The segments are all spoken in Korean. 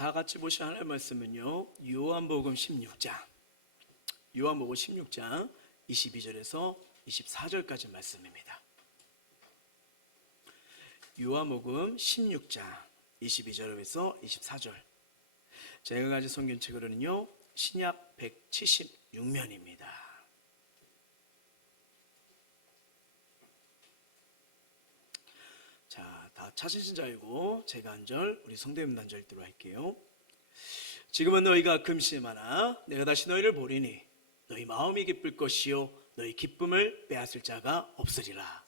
다 같이 보실 하나님의 말씀은요, 요한복음 16장 22절에서 24절까지 말씀입니다. 요한복음 16장 22절에서 24절. 제가 가진 성경책으로는요, 신약 176면입니다. 자, 다 찾으신 줄 알고 제가 한 절, 우리 성도님 한 절 들어 할게요. 지금은 너희가 금심하나 내가 다시 너희를 보리니 너희 마음이 기쁠 것이요 너희 기쁨을 빼앗을 자가 없으리라.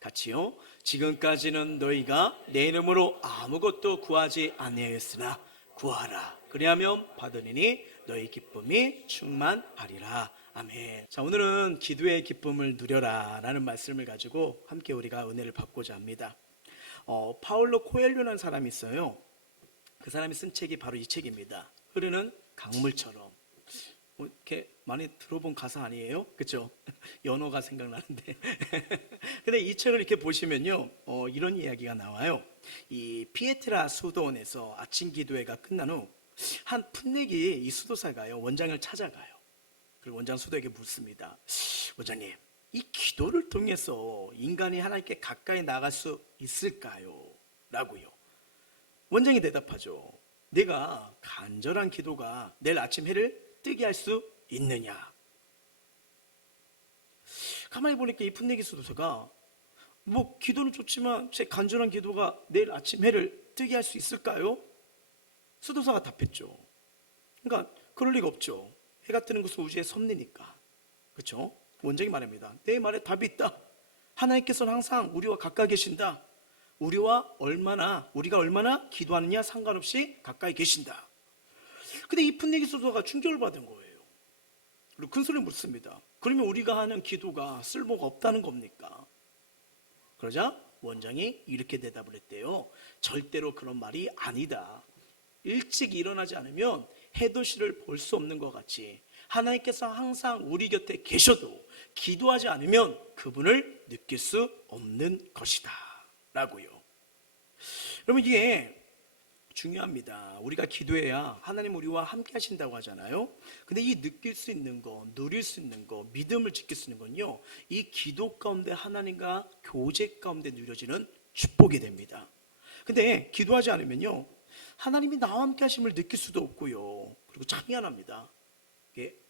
같이요. 지금까지는 너희가 내 이름으로 아무것도 구하지 아니하였으나 구하라. 그리하면 받으리니 너희 기쁨이 충만하리라. 아멘. 자, 오늘은 기도의 기쁨을 누려라 라는 말씀을 가지고 함께 우리가 은혜를 받고자 합니다. 파울로 코엘료라는 사람이 있어요. 그 사람이 쓴 책이 바로 이 책입니다. 흐르는 강물처럼. 이렇게 많이 들어본 가사 아니에요? 그렇죠? 연어가 생각나는데. 근데 이 책을 이렇게 보시면요, 이런 이야기가 나와요. 이 피에트라 수도원에서 아침 기도회가 끝난 후 한 풋내기 이 수도사가요, 원장을 찾아가요. 그리고 원장 수도에게 묻습니다. 원장님, 이 기도를 통해서 인간이 하나님께 가까이 나갈 수 있을까요? 라고요. 원장이 대답하죠. 내가 간절한 기도가 내일 아침 해를 뜨게 할 수 있느냐? 가만히 보니까 이 풋내기 수도사가 뭐 기도는 좋지만 제 간절한 기도가 내일 아침 해를 뜨게 할 수 있을까요? 수도사가 답했죠. 그러니까 그럴 리가 없죠. 해가 뜨는 것은 우주의 섭리니까. 그렇죠? 원장이 말합니다. 내 말에 답이 있다. 하나님께서는 항상 우리와 가까이 계신다. 우리가 얼마나 기도하느냐 상관없이 가까이 계신다. 근데 이 풋내기 수도사가 충격을 받은 거예요. 그리고 큰 소리 묻습니다. 그러면 우리가 하는 기도가 쓸모가 없다는 겁니까? 그러자 원장이 이렇게 대답을 했대요. 절대로 그런 말이 아니다. 일찍 일어나지 않으면 해돋이를 볼 수 없는 것 같이 하나님께서 항상 우리 곁에 계셔도 기도하지 않으면 그분을 느낄 수 없는 것이다 라고요. 여러분, 이게 중요합니다. 우리가 기도해야 하나님 우리와 함께 하신다고 하잖아요. 근데 이 느낄 수 있는 거, 누릴 수 있는 거, 믿음을 지킬 수 있는 건요, 이 기도 가운데 하나님과 교제 가운데 누려지는 축복이 됩니다. 근데 기도하지 않으면요, 하나님이 나와 함께 하심을 느낄 수도 없고요. 그리고 참 미안합니다.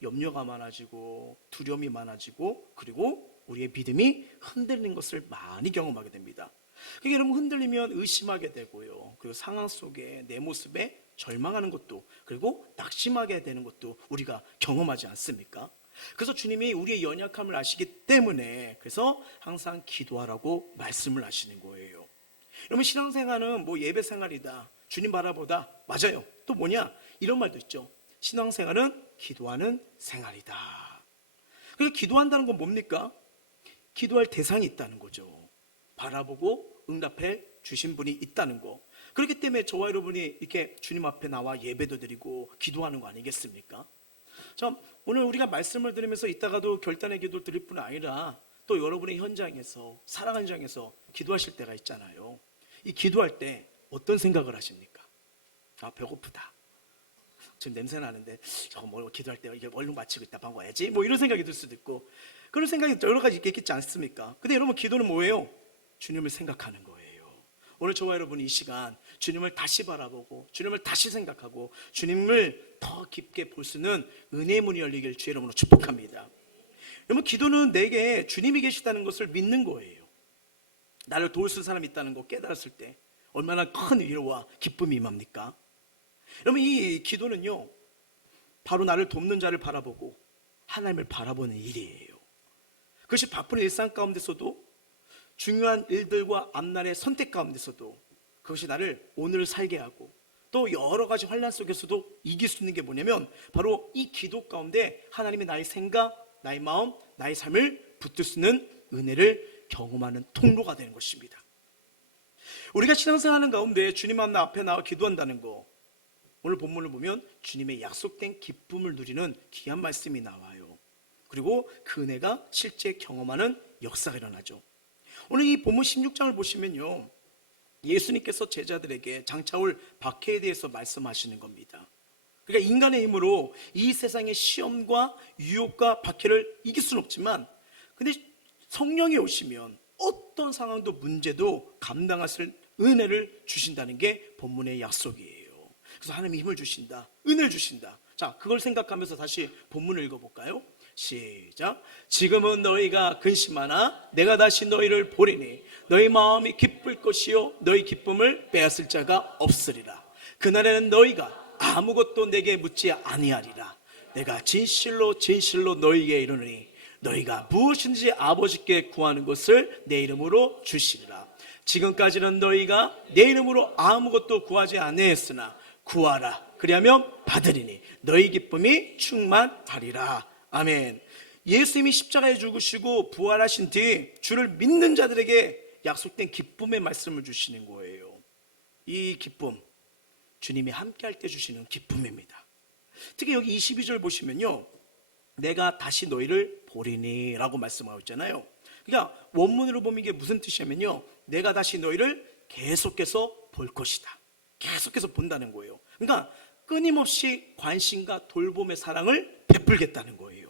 염려가 많아지고 두려움이 많아지고 그리고 우리의 믿음이 흔들리는 것을 많이 경험하게 됩니다. 그게 여러분, 흔들리면 의심하게 되고요. 그리고 상황 속에 내 모습에 절망하는 것도, 그리고 낙심하게 되는 것도 우리가 경험하지 않습니까? 그래서 주님이 우리의 연약함을 아시기 때문에 그래서 항상 기도하라고 말씀을 하시는 거예요. 여러분, 신앙생활은 뭐 예배생활이다, 주님 바라보다, 맞아요. 또 뭐냐? 이런 말도 있죠. 신앙생활은 기도하는 생활이다. 그래서 기도한다는 건 뭡니까? 기도할 대상이 있다는 거죠. 바라보고 응답해 주신 분이 있다는 거. 그렇기 때문에 저와 여러분이 이렇게 주님 앞에 나와 예배도 드리고 기도하는 거 아니겠습니까? 자, 오늘 우리가 말씀을 들으면서 이따가도 결단의 기도 드릴 뿐 아니라 또 여러분의 현장에서, 사랑 현장에서 기도하실 때가 있잖아요. 이 기도할 때 어떤 생각을 하십니까? 아, 배고프다. 지금 냄새 나는데 저거 뭐 기도할 때 이게 얼른 마치고 있다 방 와야지. 뭐 이런 생각이 들 수도 있고, 그런 생각이 여러 가지 있겠지 않습니까? 근데 여러분, 기도는 뭐예요? 주님을 생각하는 거예요. 오늘 저와 여러분이 이 시간 주님을 다시 바라보고 주님을 다시 생각하고 주님을 더 깊게 볼 수 있는 은혜의 문이 열리길 주의 이름으로 축복합니다. 여러분, 기도는 내게 주님이 계시다는 것을 믿는 거예요. 나를 도울 수 있는 사람이 있다는 거 깨달았을 때 얼마나 큰 위로와 기쁨이 임합니까? 여러분, 이 기도는요, 바로 나를 돕는 자를 바라보고 하나님을 바라보는 일이에요. 그것이 바쁜 일상 가운데서도, 중요한 일들과 앞날의 선택 가운데서도 그것이 나를 오늘 살게 하고 또 여러 가지 환난 속에서도 이길 수 있는 게 뭐냐면 바로 이 기도 가운데 하나님이 나의 생각, 나의 마음, 나의 삶을 붙들 수 있는 은혜를 경험하는 통로가 되는 것입니다. 우리가 신앙생활하는 가운데 주님 앞에 나와 기도한다는 거, 오늘 본문을 보면 주님의 약속된 기쁨을 누리는 귀한 말씀이 나와요. 그리고 그 은혜가 실제 경험하는 역사가 일어나죠. 오늘 이 본문 16장을 보시면요, 예수님께서 제자들에게 장차올 박해에 대해서 말씀하시는 겁니다. 그러니까 인간의 힘으로 이 세상의 시험과 유혹과 박해를 이길 수는 없지만, 근데 성령이 오시면 어떤 상황도 문제도 감당하실 은혜를 주신다는 게 본문의 약속이에요. 그래서 하나님이 힘을 주신다, 은혜를 주신다. 자, 그걸 생각하면서 다시 본문을 읽어볼까요? 시작. 지금은 너희가 근심하나 내가 다시 너희를 보리니 너희 마음이 기쁠 것이요 너희 기쁨을 빼앗을 자가 없으리라. 그날에는 너희가 아무것도 내게 묻지 아니하리라. 내가 진실로 진실로 너희에게 이르노니 너희가 무엇인지 아버지께 구하는 것을 내 이름으로 주시리라. 지금까지는 너희가 내 이름으로 아무것도 구하지 아니했으나 구하라. 그리하면 받으리니 너희 기쁨이 충만하리라. 아멘. 예수님이 십자가에 죽으시고 부활하신 뒤 주를 믿는 자들에게 약속된 기쁨의 말씀을 주시는 거예요. 이 기쁨, 주님이 함께할 때 주시는 기쁨입니다. 특히 여기 22절 보시면요, 내가 다시 너희를 보리니 라고 말씀하고 있잖아요. 그러니까 원문으로 보면 이게 무슨 뜻이냐면요, 내가 다시 너희를 계속해서 볼 것이다. 계속해서 본다는 거예요. 그러니까 끊임없이 관심과 돌봄의 사랑을 베풀겠다는 거예요.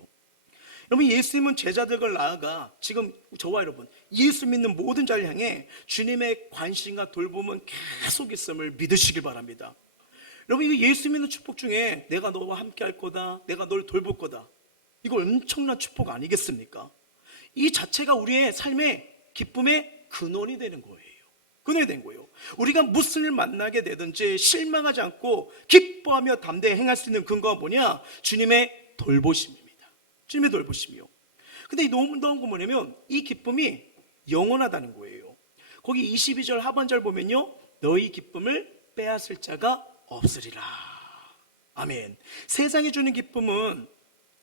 여러분, 예수님은 제자들과 나아가 지금 저와 여러분, 예수 믿는 모든 자를 향해 주님의 관심과 돌봄은 계속 있음을 믿으시길 바랍니다. 여러분, 이거 예수 믿는 축복 중에 내가 너와 함께 할 거다, 내가 널 돌볼 거다, 이거 엄청난 축복 아니겠습니까? 이 자체가 우리의 삶의 기쁨의 근원이 되는 거예요. 근원이 된 거예요. 우리가 무슨 일 만나게 되든지 실망하지 않고 기뻐하며 담대히 행할 수 있는 근거가 뭐냐? 주님의 돌보심입니다. 주님의 돌보심이요. 근데 이 너무 놀라운 건 뭐냐면 이 기쁨이 영원하다는 거예요. 거기 22절 하반절 보면요, 너희 기쁨을 빼앗을 자가 없으리라. 아멘. 세상이 주는 기쁨은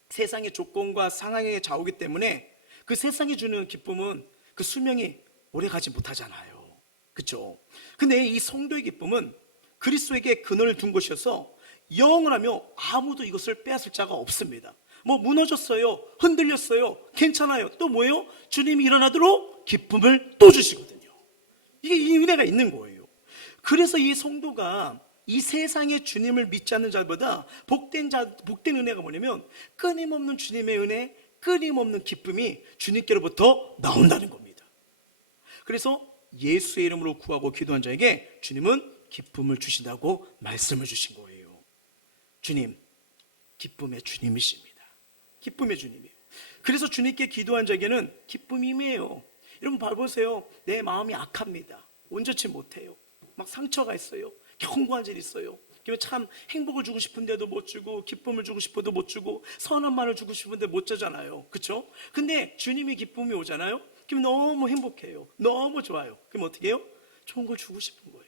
세상의 조건과 상황에 좌우기 때문에 그 세상이 주는 기쁨은 그 수명이 오래 가지 못하잖아요. 그렇죠? 근데 이 성도의 기쁨은 그리스도에게 근원을 둔 것이어서 영원하며 아무도 이것을 빼앗을 자가 없습니다. 뭐 무너졌어요, 흔들렸어요, 괜찮아요, 또 뭐예요? 주님이 일어나도록 기쁨을 또 주시거든요. 이게 이 은혜가 있는 거예요. 그래서 이 성도가 이 세상의 주님을 믿지 않는 자보다 복된 은혜가 뭐냐면 끊임없는 주님의 은혜, 끊임없는 기쁨이 주님께로부터 나온다는 겁니다. 그래서 예수의 이름으로 구하고 기도한 자에게 주님은 기쁨을 주신다고 말씀을 주신 거예요. 주님, 기쁨의 주님이십니다. 기쁨의 주님이에요. 그래서 주님께 기도한 자에게는 기쁨이 임해요. 여러분 봐보세요. 내 마음이 악합니다. 온전치 못해요. 막 상처가 있어요. 경고한 일 있어요. 참 행복을 주고 싶은데도 못 주고, 기쁨을 주고 싶어도 못 주고, 선한 말을 주고 싶은데 못 주잖아요. 그렇죠? 근데 주님의 기쁨이 오잖아요. 그럼 너무 행복해요. 너무 좋아요. 그럼 어떻게 해요? 좋은 걸 주고 싶은 거예요.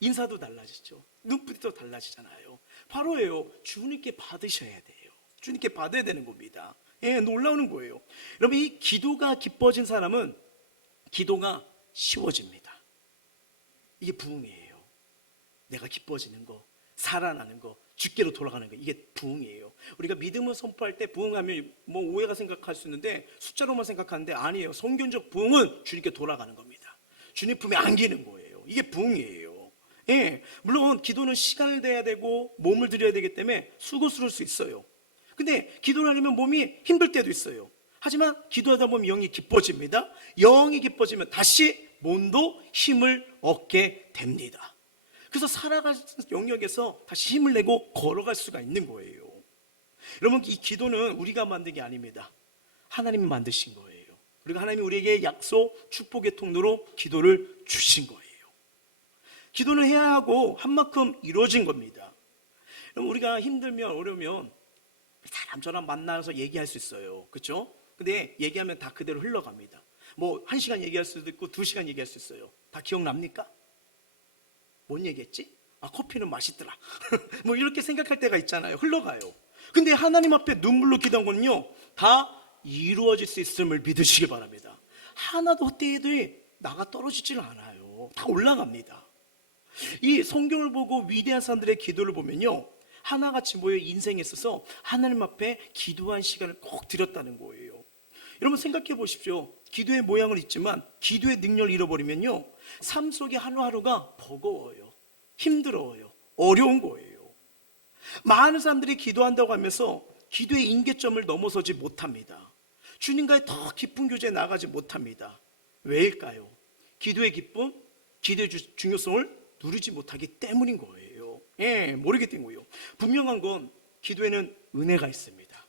인사도 달라지죠. 눈빛도 달라지잖아요. 바로예요. 주님께 받으셔야 돼요. 주님께 받아야 되는 겁니다. 예, 놀라우는 거예요. 여러분, 이 기도가 기뻐진 사람은 기도가 쉬워집니다. 이게 부흥이에요. 내가 기뻐지는 거, 살아나는 거, 주께로 돌아가는 거, 이게 부흥이에요. 우리가 믿음을 선포할 때 부흥하면 뭐 오해가 생각할 수 있는데 숫자로만 생각하는데 아니에요. 성경적 부흥은 주님께 돌아가는 겁니다. 주님 품에 안기는 거예요. 이게 부흥이에요. 예, 물론 기도는 시간을 내야 되고 몸을 들여야 되기 때문에 수고스러울 수 있어요. 근데 기도를 하려면 몸이 힘들 때도 있어요. 하지만 기도하다 보면 영이 기뻐집니다. 영이 기뻐지면 다시 몸도 힘을 얻게 됩니다. 그래서 살아갈 영역에서 다시 힘을 내고 걸어갈 수가 있는 거예요. 여러분, 이 기도는 우리가 만든 게 아닙니다. 하나님이 만드신 거예요. 그리고 하나님이 우리에게 약속, 축복의 통로로 기도를 주신 거예요. 기도는 해야 하고 한 만큼 이루어진 겁니다. 여러분, 우리가 힘들면 어려우면 사람처럼 만나서 얘기할 수 있어요. 그렇죠? 근데 얘기하면 다 그대로 흘러갑니다. 뭐 1시간 얘기할 수도 있고 2시간 얘기할 수 있어요. 다 기억납니까? 뭔 얘기했지? 아, 커피는 맛있더라. 뭐 이렇게 생각할 때가 있잖아요. 흘러가요. 근데 하나님 앞에 눈물로 기도한 거는요, 다 이루어질 수 있음을 믿으시기 바랍니다. 하나도 헛되이들이 나가 떨어지질 않아요. 다 올라갑니다. 이 성경을 보고 위대한 사람들의 기도를 보면요, 하나같이 모여 인생에 있어서 하나님 앞에 기도한 시간을 꼭 드렸다는 거예요. 여러분 생각해 보십시오. 기도의 모양은 있지만 기도의 능력을 잃어버리면요, 삶 속의 하루하루가 버거워요, 힘들어요, 어려운 거예요. 많은 사람들이 기도한다고 하면서 기도의 임계점을 넘어서지 못합니다. 주님과의 더 깊은 교제에 나가지 못합니다. 왜일까요? 기도의 기쁨, 기도의 중요성을 누리지 못하기 때문인 거예요. 모르기 때문이고요. 분명한 건 기도에는 은혜가 있습니다.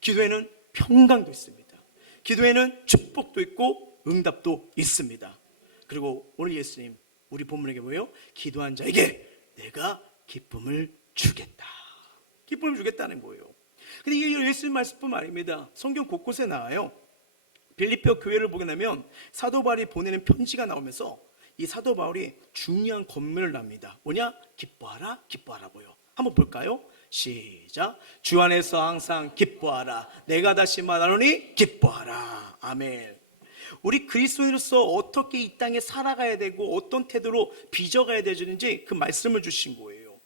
기도에는 평강도 있습니다. 기도에는 축복도 있고 응답도 있습니다. 그리고 오늘 예수님 우리 본문에게 뭐예요? 기도한 자에게 내가 기쁨을 주겠다. 기쁨을 주겠다는 거예요. 근데 이게 예수님 말씀뿐만 아닙니다. 성경 곳곳에 나와요. 빌립보 교회를 보게 되면 사도 바울이 보내는 편지가 나오면서 이 사도 바울이 중요한 권면을 납니다. 뭐냐? 기뻐하라, 기뻐하라고요. 한번 볼까요? 시작. 주 안에서 항상 기뻐하라. 내가 다시 말하노니 기뻐하라. 아멘. 우리 그리스도인으로서 어떻게 이 땅에 살아가야 되고 어떤 태도로 빚어가야 되는지 그 말씀을 주신 거예요.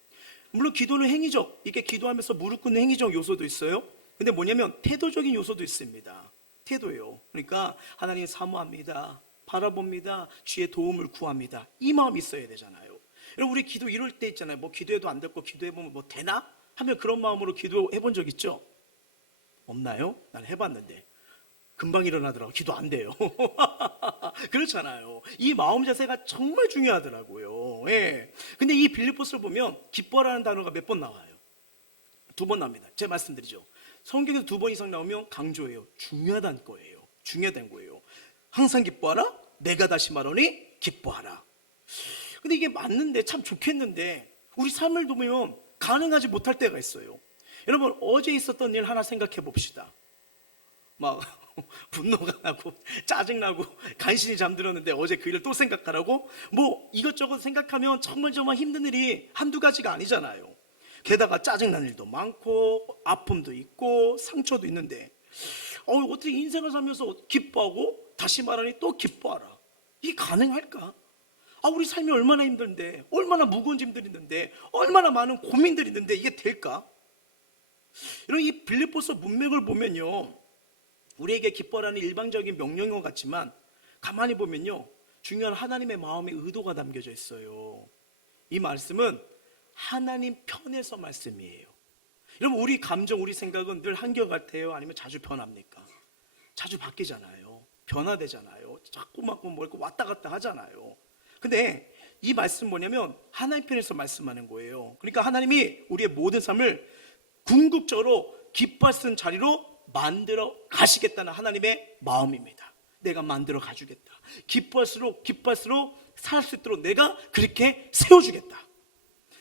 물론 기도는 행위적, 이게 기도하면서 무릎 꿇는 행위적 요소도 있어요. 근데 뭐냐면 태도적인 요소도 있습니다. 태도예요. 그러니까 하나님 사모합니다, 바라봅니다, 주의 도움을 구합니다, 이 마음이 있어야 되잖아요. 여러분 우리 기도 이럴 때 있잖아요. 뭐 기도해도 안 됐고 기도해보면 뭐 되나? 하면 그런 마음으로 기도해본 적 있죠? 없나요? 난 해봤는데 금방 일어나더라고. 기도 안 돼요. 그렇잖아요. 이 마음 자세가 정말 중요하더라고요. 근데 이 빌립보서를 보면 기뻐라는 단어가 몇 번 나와요? 2번 나옵니다. 제가 말씀드리죠. 성경에서 2번 이상 나오면 강조해요. 중요하다는 거예요. 중요하다는 거예요. 항상 기뻐하라. 내가 다시 말하노니 기뻐하라. 근데 이게 맞는데 참 좋겠는데 우리 삶을 보면 가능하지 못할 때가 있어요. 여러분 어제 있었던 일 하나 생각해 봅시다. 막 분노가 나고 짜증나고 간신히 잠들었는데 어제 그 일을 또 생각하라고 뭐 이것저것 생각하면 정말 힘든 일이 한두 가지가 아니잖아요. 게다가 짜증난 일도 많고 아픔도 있고 상처도 있는데 어떻게 인생을 살면서 기뻐하고 다시 말하니 또 기뻐하라. 이게 가능할까? 우리 삶이 얼마나 힘든데, 얼마나 무거운 짐들이 있는데, 얼마나 많은 고민들이 있는데 이게 될까? 이런 이 빌립보서 문맥을 보면요, 우리에게 기뻐라는 일방적인 명령인 것 같지만 가만히 보면요, 중요한 하나님의 마음의 의도가 담겨져 있어요. 이 말씀은 하나님 편에서 말씀이에요. 여러분 우리 감정, 우리 생각은 늘 한결같아요? 아니면 자주 변합니까? 자주 바뀌잖아요. 변화되잖아요. 자꾸만 뭐 이렇게 왔다 갔다 하잖아요. 근데 이 말씀 뭐냐면 하나님 편에서 말씀하는 거예요. 그러니까 하나님이 우리의 모든 삶을 궁극적으로 기뻐할 수 있는 자리로 만들어 가시겠다는 하나님의 마음입니다. 내가 만들어 가주겠다. 기뻐할수록 살 수 있도록 내가 그렇게 세워주겠다.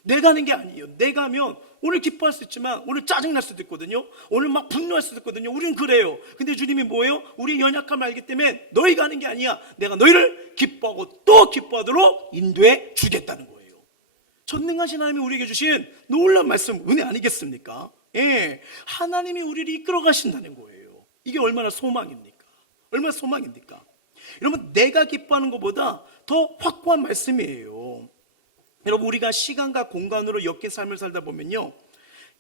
내가 하는 게 아니에요. 내가 하면 오늘 기뻐할 수 있지만 오늘 짜증날 수도 있거든요. 오늘 막 분노할 수도 있거든요. 우리는 그래요. 근데 주님이 뭐예요? 우리의 연약함을 알기 때문에 너희가 하는 게 아니야. 내가 너희를 기뻐하고 또 기뻐하도록 인도해 주겠다는 거예요. 전능하신 하나님이 우리에게 주신 놀라운 말씀, 은혜 아니겠습니까? 하나님이 우리를 이끌어 가신다는 거예요. 이게 얼마나 소망입니까? 얼마나 소망입니까? 여러분 내가 기뻐하는 것보다 더 확고한 말씀이에요. 여러분 우리가 시간과 공간으로 엮인 삶을 살다 보면요,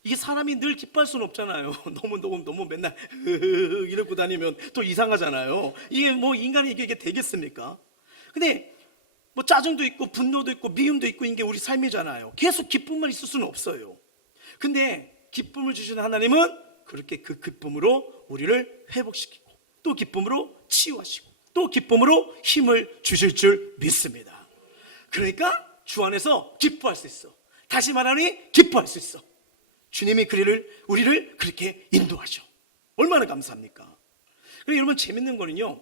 이게 사람이 늘 기뻐할 수는 없잖아요. 너무 맨날 이러고 다니면 또 이상하잖아요. 이게 뭐 인간이 이게 되겠습니까? 근데 뭐 짜증도 있고 분노도 있고 미움도 있고 이게 우리 삶이잖아요. 계속 기쁨만 있을 수는 없어요. 근데 기쁨을 주시는 하나님은 그렇게 그 기쁨으로 우리를 회복시키고 또 기쁨으로 치유하시고 또 기쁨으로 힘을 주실 줄 믿습니다. 그러니까 주 안에서 기뻐할 수 있어. 다시 말하니 기뻐할 수 있어. 주님이 우리를 그렇게 인도하셔. 얼마나 감사합니까? 그리고 여러분 재밌는 거는요,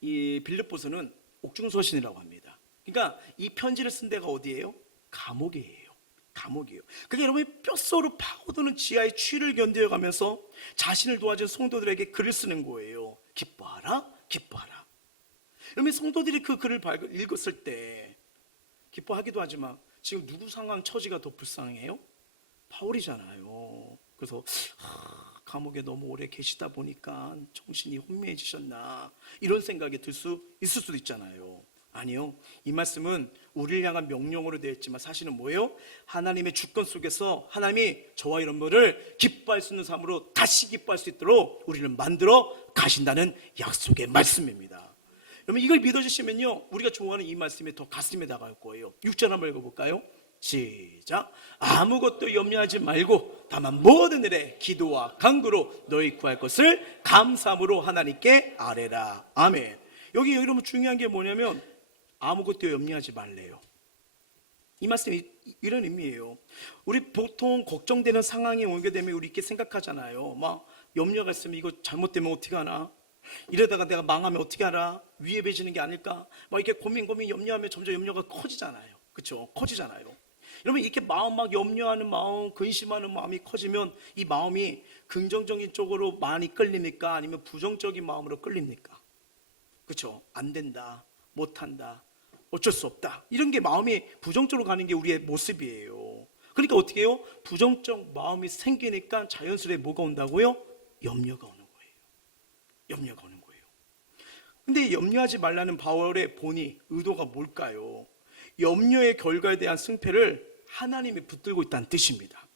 이 빌립보서는 옥중서신이라고 합니다. 그러니까 이 편지를 쓴 데가 어디예요? 감옥이에요. 감옥이에요. 그게 여러분이 뼛속으로 파고드는 지하의 추위를 견뎌가면서 자신을 도와준 성도들에게 글을 쓰는 거예요. 기뻐하라, 기뻐하라. 여러분 성도들이 그 글을 읽었을 때 기뻐하기도 하지만 지금 누구 상황 처지가 더 불쌍해요? 바울이잖아요. 그래서 감옥에 너무 오래 계시다 보니까 정신이 혼미해지셨나 이런 생각이 들 수 있을 수도 있잖아요. 아니요. 이 말씀은 우리를 향한 명령으로 되어 있지만 사실은 뭐예요? 하나님의 주권 속에서 하나님이 저와 여러분을 기뻐할 수 있는 삶으로 다시 기뻐할 수 있도록 우리를 만들어 가신다는 약속의 말씀입니다. 여러분 이걸 믿어주시면요, 우리가 좋아하는 이 말씀이 더 가슴에 다가올 거예요. 6절 한번 읽어볼까요? 시작. 아무것도 염려하지 말고 다만 모든 일에 기도와 간구로 너희 구할 것을 감사함으로 하나님께 아뢰라. 아멘. 여기 여러분 중요한 게 뭐냐면 아무것도 염려하지 말래요. 이 말씀이 이런 의미예요. 우리 보통 걱정되는 상황에 오게 되면 우리 이렇게 생각하잖아요. 막 염려가 있으면 이거 잘못되면 어떻게 하나? 이러다가 내가 망하면 어떻게 하나? 위협해지는 게 아닐까? 막 이렇게 고민 염려하면 점점 염려가 커지잖아요. 그렇죠? 커지잖아요. 여러분 이렇게 마음 막 염려하는 마음, 근심하는 마음이 커지면 이 마음이 긍정적인 쪽으로 많이 끌립니까? 아니면 부정적인 마음으로 끌립니까? 그렇죠? 안 된다, 못한다, 어쩔 수 없다, 이런 게 마음이 부정적으로 가는 게 우리의 모습이에요. 그러니까 어떻게 해요? 부정적 마음이 생기니까 자연스레 뭐가 온다고요? 염려가 오는 거예요. 염려가 오는 거예요. 근데 염려하지 말라는 바울의 본의, 의도가 뭘까요? 염려의 결과에 대한 승패를 하나님이 붙들고 있다는 뜻입니다.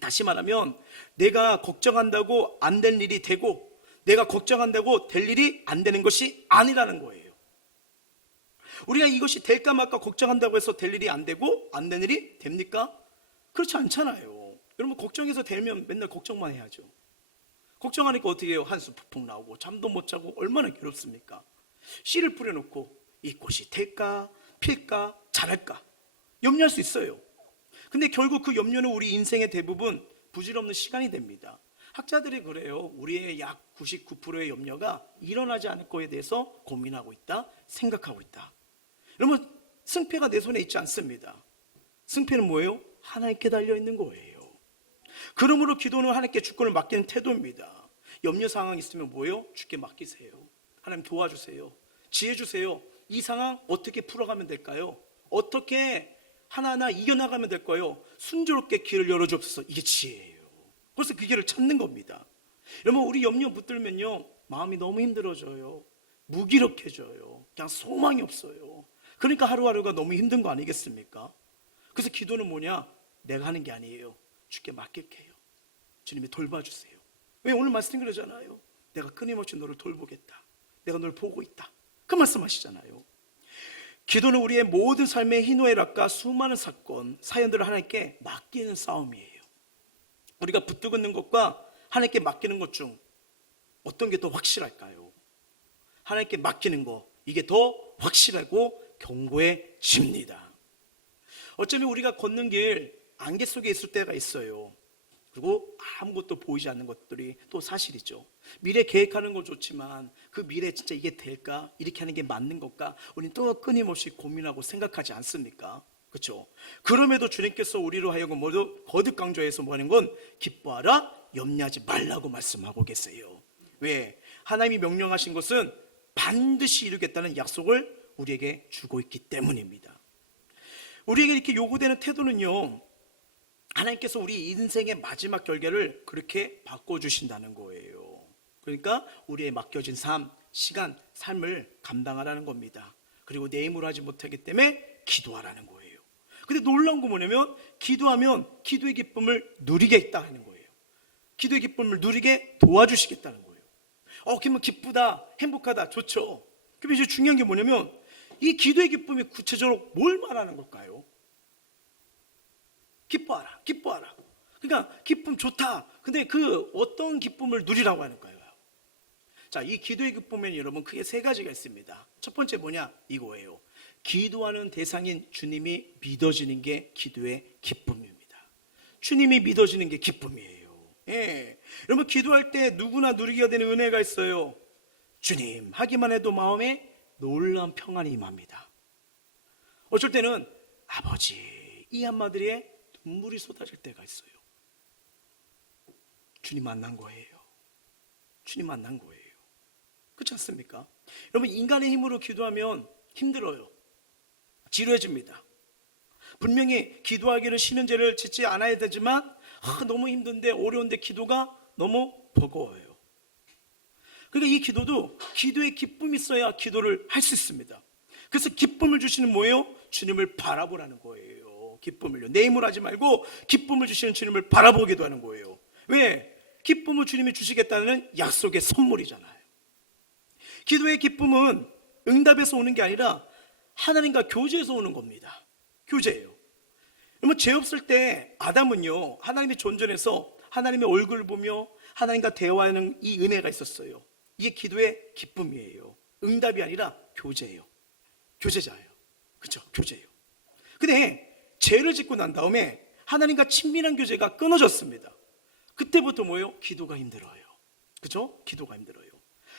다시 말하면 내가 걱정한다고 안 될 일이 되고 내가 걱정한다고 될 일이 안 되는 것이 아니라는 거예요. 우리가 이것이 될까 말까 걱정한다고 해서 될 일이 안 되고 안 된 일이 됩니까? 그렇지 않잖아요. 여러분 걱정해서 되면 맨날 걱정만 해야죠. 걱정하니까 어떻게 해요? 한숨 푹푹 나오고 잠도 못 자고 얼마나 괴롭습니까? 씨를 뿌려놓고 이 꽃이 될까 필까 자랄까 염려할 수 있어요. 근데 결국 그 염려는 우리 인생의 대부분 부질없는 시간이 됩니다. 학자들이 그래요. 우리의 약 99%의 염려가 일어나지 않을 거에 대해서 고민하고 있다, 생각하고 있다. 여러분 승패가 내 손에 있지 않습니다. 승패는 뭐예요? 하나님께 달려있는 거예요. 그러므로 기도는 하나님께 주권을 맡기는 태도입니다. 염려 상황이 있으면 뭐예요? 주께 맡기세요. 하나님 도와주세요, 지혜 주세요. 이 상황 어떻게 풀어가면 될까요? 어떻게 하나하나 이겨나가면 될까요? 순조롭게 길을 열어주옵소서. 이게 지혜예요. 그래서 그 길을 찾는 겁니다. 여러분 우리 염려 붙들면요 마음이 너무 힘들어져요. 무기력해져요. 그냥 소망이 없어요. 그러니까 하루하루가 너무 힘든 거 아니겠습니까? 그래서 기도는 뭐냐? 내가 하는 게 아니에요. 주께 맡길게요. 주님이 돌봐주세요. 왜 오늘 말씀 그러잖아요. 내가 끊임없이 너를 돌보겠다. 내가 널 보고 있다. 그 말씀하시잖아요. 기도는 우리의 모든 삶의 희노애락과 수많은 사건, 사연들을 하나님께 맡기는 싸움이에요. 우리가 붙들고 있는 것과 하나님께 맡기는 것 중 어떤 게 더 확실할까요? 하나님께 맡기는 거, 이게 더 확실하고 견고해집니다. 어쩌면 우리가 걷는 길 안개 속에 있을 때가 있어요. 그리고 아무것도 보이지 않는 것들이 또 사실이죠. 미래 계획하는 건 좋지만 그 미래 진짜 이게 될까? 이렇게 하는 게 맞는 걸까? 우리는 또 끊임없이 고민하고 생각하지 않습니까? 그렇죠? 그럼에도 주님께서 우리로 하여금 모두 거듭 강조해서 뭐 하는 건 기뻐하라, 염려하지 말라고 말씀하고 계세요. 왜? 하나님이 명령하신 것은 반드시 이루겠다는 약속을 우리에게 주고 있기 때문입니다. 우리에게 이렇게 요구되는 태도는요, 하나님께서 우리 인생의 마지막 결계를 그렇게 바꿔주신다는 거예요. 그러니까 우리의 맡겨진 삶, 시간, 삶을 감당하라는 겁니다. 그리고 내 힘으로 하지 못하기 때문에 기도하라는 거예요. 근데 놀라운 거 뭐냐면 기도하면 기도의 기쁨을 누리게 있다는 거예요. 기도의 기쁨을 누리게 도와주시겠다는 거예요. 그러면 기쁘다, 행복하다, 좋죠. 그럼 이제 중요한 게 뭐냐면 이 기도의 기쁨이 구체적으로 뭘 말하는 걸까요? 기뻐하라, 기뻐하라. 그러니까 기쁨 좋다. 근데 그 어떤 기쁨을 누리라고 하는 거예요? 자, 이 기도의 기쁨에는 여러분 크게 세 가지가 있습니다. 첫 번째 뭐냐? 이거예요. 기도하는 대상인 주님이 믿어지는 게 기도의 기쁨입니다. 주님이 믿어지는 게 기쁨이에요. 예. 여러분 기도할 때 누구나 누리게 되는 은혜가 있어요. 주님 하기만 해도 마음에 놀라운 평안이 임합니다. 어쩔 때는 아버지 이 한마디에 눈물이 쏟아질 때가 있어요. 주님 만난 거예요. 주님 만난 거예요. 그렇지 않습니까? 여러분 인간의 힘으로 기도하면 힘들어요. 지루해집니다. 분명히 기도하기를 쉬는 죄를 짓지 않아야 되지만 너무 힘든데 어려운데 기도가 너무 버거워요. 그러니까 이 기도도 기도의 기쁨이 있어야 기도를 할 수 있습니다. 그래서 기쁨을 주시는 뭐예요? 주님을 바라보라는 거예요. 기쁨을요. 내 힘을 하지 말고 기쁨을 주시는 주님을 바라보기도 하는 거예요. 왜? 기쁨을 주님이 주시겠다는 약속의 선물이잖아요. 기도의 기쁨은 응답에서 오는 게 아니라 하나님과 교제에서 오는 겁니다. 교제예요. 그러면 죄 없을 때 아담은요, 하나님의 존전에서 하나님의 얼굴을 보며 하나님과 대화하는 이 은혜가 있었어요. 이게 기도의 기쁨이에요. 응답이 아니라 교제예요. 교제자예요. 그렇죠? 교제예요. 근데 죄를 짓고 난 다음에 하나님과 친밀한 교제가 끊어졌습니다. 그때부터 뭐예요? 기도가 힘들어요. 그렇죠? 기도가 힘들어요.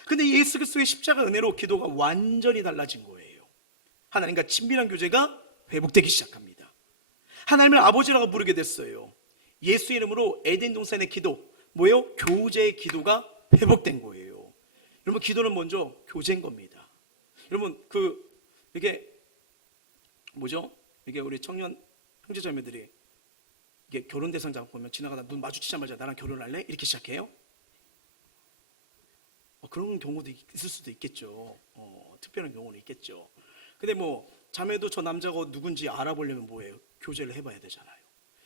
근데 예수 그리스도의 십자가 은혜로 기도가 완전히 달라진 거예요. 하나님과 친밀한 교제가 회복되기 시작합니다. 하나님을 아버지라고 부르게 됐어요. 예수 이름으로 에덴 동산의 기도, 뭐예요? 교제의 기도가 회복된 거예요. 여러분, 기도는 먼저 교제인 겁니다. 여러분, 이게 뭐죠? 이게 우리 청년 형제자매들이 이게 결혼 대상자 보면 지나가다 눈 마주치자마자 나랑 결혼할래? 이렇게 시작해요. 그런 경우도 있을 수도 있겠죠. 특별한 경우는 있겠죠. 근데 뭐 자매도 저 남자가 누군지 알아보려면 뭐예요? 교제를 해봐야 되잖아요.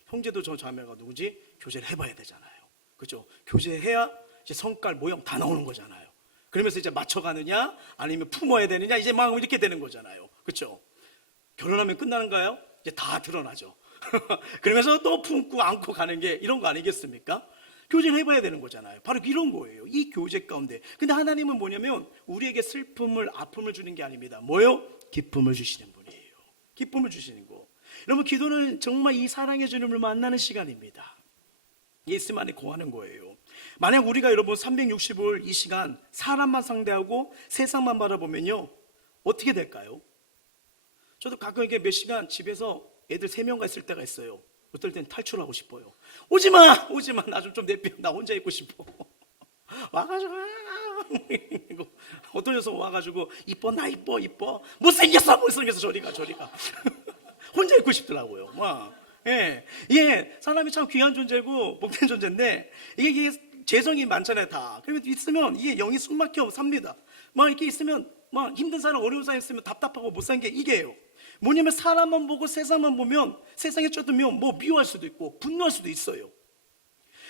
형제도 저 자매가 누군지 교제를 해봐야 되잖아요. 그렇죠? 교제해야 이제 성깔 모형 다 나오는 거잖아요. 그러면서 이제 맞춰가느냐 아니면 품어야 되느냐 이제 막 이렇게 되는 거잖아요. 그렇죠? 결혼하면 끝나는가요? 이제 다 드러나죠. 그러면서 또 품고 안고 가는 게 이런 거 아니겠습니까? 교제를 해봐야 되는 거잖아요. 바로 이런 거예요. 이 교제 가운데. 근데 하나님은 뭐냐면 우리에게 슬픔을 아픔을 주는 게 아닙니다. 뭐요? 기쁨을 주시는 분이에요. 기쁨을 주시는 거. 여러분, 기도는 정말 이 사랑의 주님을 만나는 시간입니다. 예수 안에 거하는 거예요. 만약 우리가 여러분 365일 이 시간 사람만 상대하고 세상만 바라보면요, 어떻게 될까요? 저도 가끔 이렇게 몇 시간 집에서 애들 3명과 있을 때가 있어요. 어떨 땐 탈출하고 싶어요. 오지마 나 좀 내빼, 나 혼자 있고 싶어. 와가지고 어떤 녀석 와가지고 이뻐 나 이뻐 못생겼어 저리가 혼자 있고 싶더라고요. 예, 사람이 참 귀한 존재고 복된 존재인데 이게 재성이 많잖아요 다. 그러면 있으면 이게 영이 숨막혀 삽니다. 막 이렇게 있으면 막 힘든 사람 어려운 사람 있으면 답답하고 못 산 게 이게요. 뭐냐면 사람만 보고 세상만 보면 세상에 쫓으면 뭐 미워할 수도 있고 분노할 수도 있어요.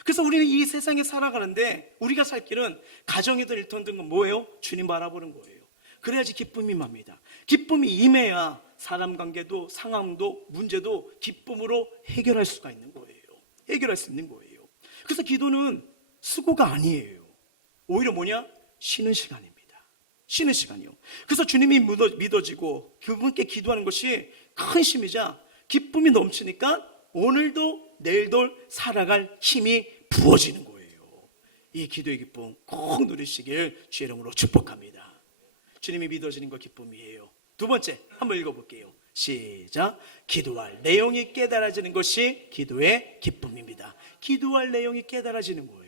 그래서 우리는 이 세상에 살아가는데 우리가 살 길은 가정이든 일터든 뭐예요? 주님 바라보는 거예요. 그래야지 기쁨이 맙니다. 기쁨이 임해야 사람 관계도 상황도 문제도 기쁨으로 해결할 수가 있는 거예요. 해결할 수 있는 거예요. 그래서 기도는 수고가 아니에요. 오히려 뭐냐? 쉬는 시간입니다. 쉬는 시간이요. 그래서 주님이 믿어지고 그분께 기도하는 것이 큰 힘이자 기쁨이 넘치니까 오늘도 내일도 살아갈 힘이 부어지는 거예요. 이 기도의 기쁨 꼭 누리시길 주의 이름으로 축복합니다. 주님이 믿어지는 거 기쁨이에요. 두 번째 한번 읽어볼게요. 시작. 기도할 내용이 깨달아지는 것이 기도의 기쁨입니다. 기도할 내용이 깨달아지는 거예요.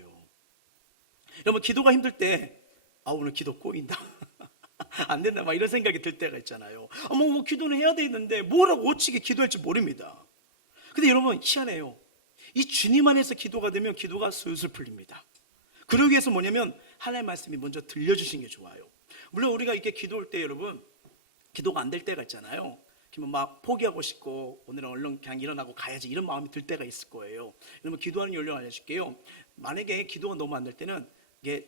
여러분, 기도가 힘들 때 오늘 기도 꼬인다 안 된다 막 이런 생각이 들 때가 있잖아요. 뭐 기도는 해야 되는데 뭐라고 어찌게 기도할지 모릅니다. 근데 여러분, 희한해요. 이 주님 안에서 기도가 되면 기도가 슬슬 풀립니다. 그러기 위해서 뭐냐면 하나님의 말씀이 먼저 들려주신 게 좋아요. 물론 우리가 이렇게 기도할 때 여러분 기도가 안 될 때가 있잖아요. 그러면 막 포기하고 싶고 오늘은 얼른 그냥 일어나고 가야지 이런 마음이 들 때가 있을 거예요. 여러분, 기도하는 요령 알려줄게요. 만약에 기도가 너무 안 될 때는 이게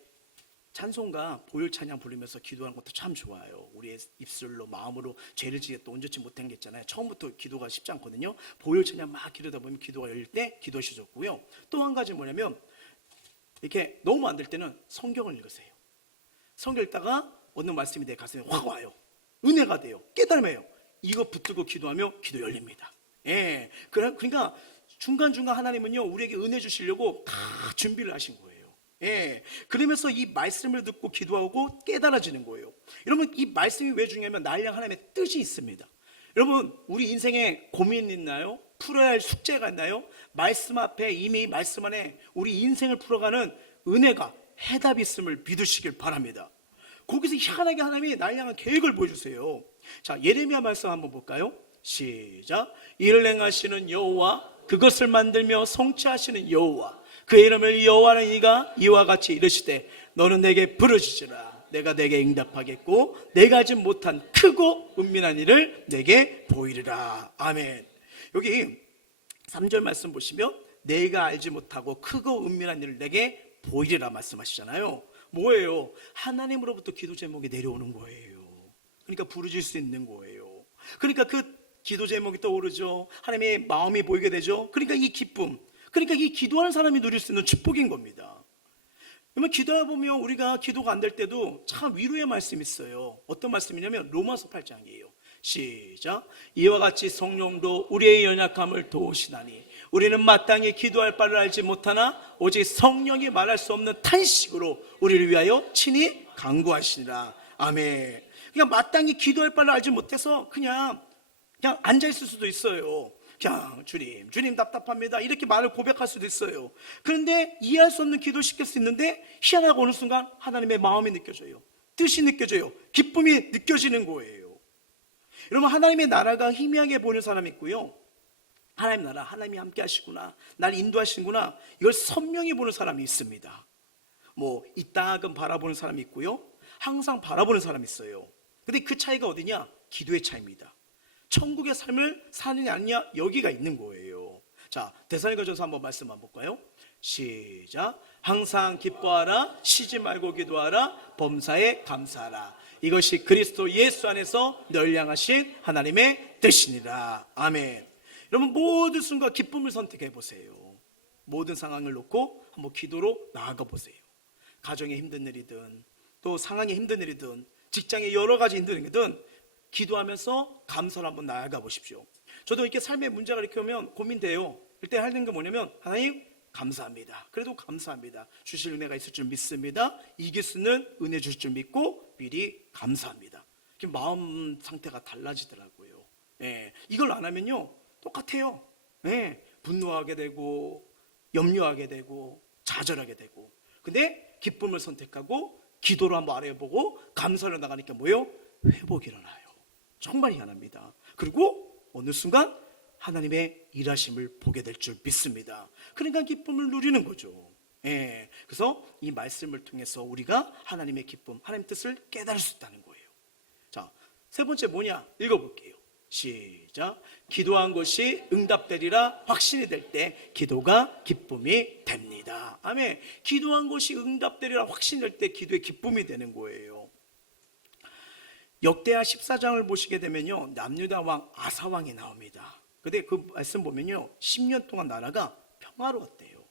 찬송가 보혈 찬양 부르면서 기도하는 것도 참 좋아요. 우리의 입술로 마음으로 죄를 지게 또 온전치 못한 게 있잖아요. 처음부터 기도가 쉽지 않거든요. 보혈 찬양 막 기도하다 보면 기도가 열릴 때 기도하시 좋고요. 또 한 가지 뭐냐면 이렇게 너무 안 될 때는 성경을 읽으세요. 성경 읽다가 어느 말씀이 내 가슴에 확 와요. 은혜가 돼요. 깨달음이에요. 이거 붙들고 기도하며 기도 열립니다. 예, 그러니까 중간중간 하나님은요 우리에게 은혜 주시려고 다 준비를 하신 거예요. 예, 그러면서 이 말씀을 듣고 기도하고 깨달아지는 거예요. 여러분, 이 말씀이 왜 중요하면 나를 하나님의 뜻이 있습니다. 여러분, 우리 인생에 고민 있나요? 풀어야 할 숙제가 있나요? 말씀 앞에 이미 말씀 안에 우리 인생을 풀어가는 은혜가 해답이 있음을 믿으시길 바랍니다. 거기서 희한하게 하나님이 나를 향한 계획을 보여주세요. 자, 예레미야 말씀 한번 볼까요? 시작. 이를 행하시는 여호와, 그것을 만들며 성취하시는 여호와, 그 이름을 여호와는 이가 이와 같이 이르시되 너는 내게 부르짖으라. 내가 내게 응답하겠고 내가 하지 못한 크고 은밀한 일을 내게 보이리라. 아멘. 여기 3절 말씀 보시면 내가 알지 못하고 크고 은밀한 일을 내게 보이리라 말씀하시잖아요. 뭐예요? 하나님으로부터 기도 제목이 내려오는 거예요. 그러니까 부르질 수 있는 거예요. 그러니까 그 기도 제목이 떠오르죠. 하나님의 마음이 보이게 되죠. 그러니까 이 기쁨, 그러니까 이 기도하는 사람이 누릴 수 있는 축복인 겁니다. 그러면 기도해 보면 우리가 기도가 안 될 때도 참 위로의 말씀이 있어요. 어떤 말씀이냐면 로마서 8장이에요. 시작. 이와 같이 성령도 우리의 연약함을 도우시나니 우리는 마땅히 기도할 바를 알지 못하나 오직 성령이 말할 수 없는 탄식으로 우리를 위하여 친히 간구하시니라. 아멘. 그냥 마땅히 기도할 바를 알지 못해서 그냥 앉아있을 수도 있어요. 그냥 주님 답답합니다 이렇게 말을 고백할 수도 있어요. 그런데 이해할 수 없는 기도를 시킬 수 있는데 희한하고 어느 순간 하나님의 마음이 느껴져요. 뜻이 느껴져요. 기쁨이 느껴지는 거예요. 여러분, 하나님의 나라가 희미하게 보이는 사람이 있고요, 하나님 나라, 하나님이 함께 하시구나, 날 인도하시는구나, 이걸 선명히 보는 사람이 있습니다. 뭐 이따금 바라보는 사람이 있고요, 항상 바라보는 사람이 있어요. 근데 그 차이가 어디냐? 기도의 차이입니다. 천국의 삶을 사느냐 아니냐, 여기가 있는 거예요. 자, 데살로니가전서 한번 말씀 한번 볼까요? 시작. 항상 기뻐하라, 쉬지 말고 기도하라, 범사에 감사하라. 이것이 그리스도 예수 안에서 널 향하신 하나님의 뜻이니라. 아멘. 여러분, 모든 순간 기쁨을 선택해 보세요. 모든 상황을 놓고 한번 기도로 나아가 보세요. 가정에 힘든 일이든 또 상황에 힘든 일이든 직장에 여러 가지 힘든 일이든 기도하면서 감사를 한번 나아가 보십시오. 저도 이렇게 삶의 문제가 이렇게 오면 고민돼요. 이때 하는 게 뭐냐면, 하나님 감사합니다. 그래도 감사합니다. 주실 은혜가 있을 줄 믿습니다. 이길 수 있는 은혜 주실 줄 믿고 미리 감사합니다. 마음 상태가 달라지더라고요. 이걸 안 하면요 똑같아요. 분노하게 되고 염려하게 되고 좌절하게 되고. 근데 기쁨을 선택하고 기도로 한번 아뢰보고 감사를 나가니까 뭐예요? 회복이 일어나요. 정말 희한합니다. 그리고 어느 순간 하나님의 일하심을 보게 될 줄 믿습니다. 그러니까 기쁨을 누리는 거죠. 그래서 이 말씀을 통해서 우리가 하나님의 기쁨, 하나님의 뜻을 깨달을 수 있다는 거예요. 자, 세 번째 뭐냐? 읽어볼게요. 시작. 기도한 것이 응답되리라 확신이 될 때 기도가 기쁨이 됩니다. 아멘. 기도한 것이 응답되리라 확신이 될 때 기도의 기쁨이 되는 거예요. 역대하 14장을 보시게 되면요, 남유다 왕 아사 왕이 나옵니다. 근데 그 말씀 보면요, 10년 동안 나라가 평화로웠대요.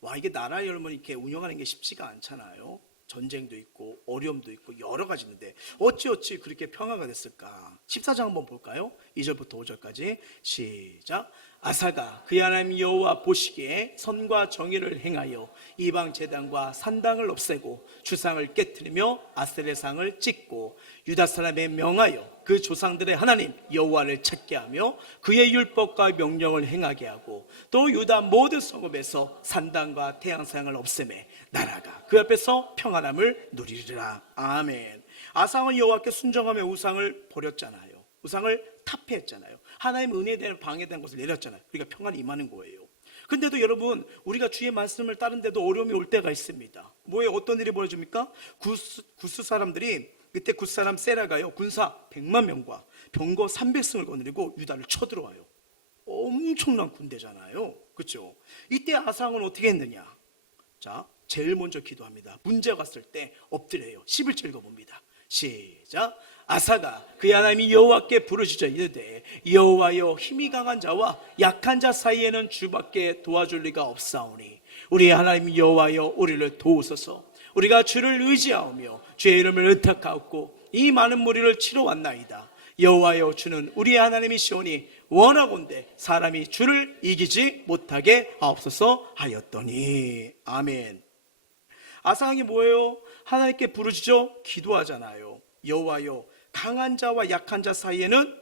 와, 이게 나라 여러분 이렇게 운영하는 게 쉽지가 않잖아요. 전쟁도 있고 어려움도 있고 여러 가지 있는데 어찌 그렇게 평화가 됐을까? 14장 한번 볼까요? 2절부터 5절까지 시작. 아사가 그의 하나님 여호와 보시기에 선과 정의를 행하여 이방 제단과 산당을 없애고 주상을 깨트리며 아세레상을 찢고 유다 사람에 명하여 그 조상들의 하나님 여호와를 찾게 하며 그의 율법과 명령을 행하게 하고 또 유다 모든 성읍에서 산당과 태양상을 없애매 나라가 그 앞에서 평안함을 누리리라. 아멘. 아사는 여호와께 순종하며 우상을 버렸잖아요. 우상을 타폐했잖아요. 하나님 은혜에 대한 방해된 것을 내렸잖아요. 그러니까 평안이 임하는 거예요. 근데도 여러분, 우리가 주의 말씀을 따른데도 어려움이 올 때가 있습니다. 뭐예요? 어떤 일이 벌어집니까? 구스 사람들이, 그때 구스 사람 세라가요, 군사 100만 명과 병거 300승을 거느리고 유다를 쳐들어와요. 엄청난 군대잖아요. 그렇죠? 이때 아사는 어떻게 했느냐? 자, 제일 먼저 기도합니다. 문제가 왔을 때 엎드려요. 11절 읽어봅니다. 시작. 아사가 그의 하나님 여호와께 부르짖어 이르되 여호와여, 힘이 강한 자와 약한 자 사이에는 주밖에 도와줄 리가 없사오니 우리 하나님 여호와여, 우리를 도우소서. 우리가 주를 의지하오며 주의 이름을 의탁하옵고 이 많은 무리를 치러 왔나이다. 여호와여, 주는 우리의 하나님이시오니 원하건대 사람이 주를 이기지 못하게 하옵소서 하였더니. 아멘. 아사왕이 뭐예요? 하나님께 부르짖어 기도하잖아요. 여호와여, 강한 자와 약한 자 사이에는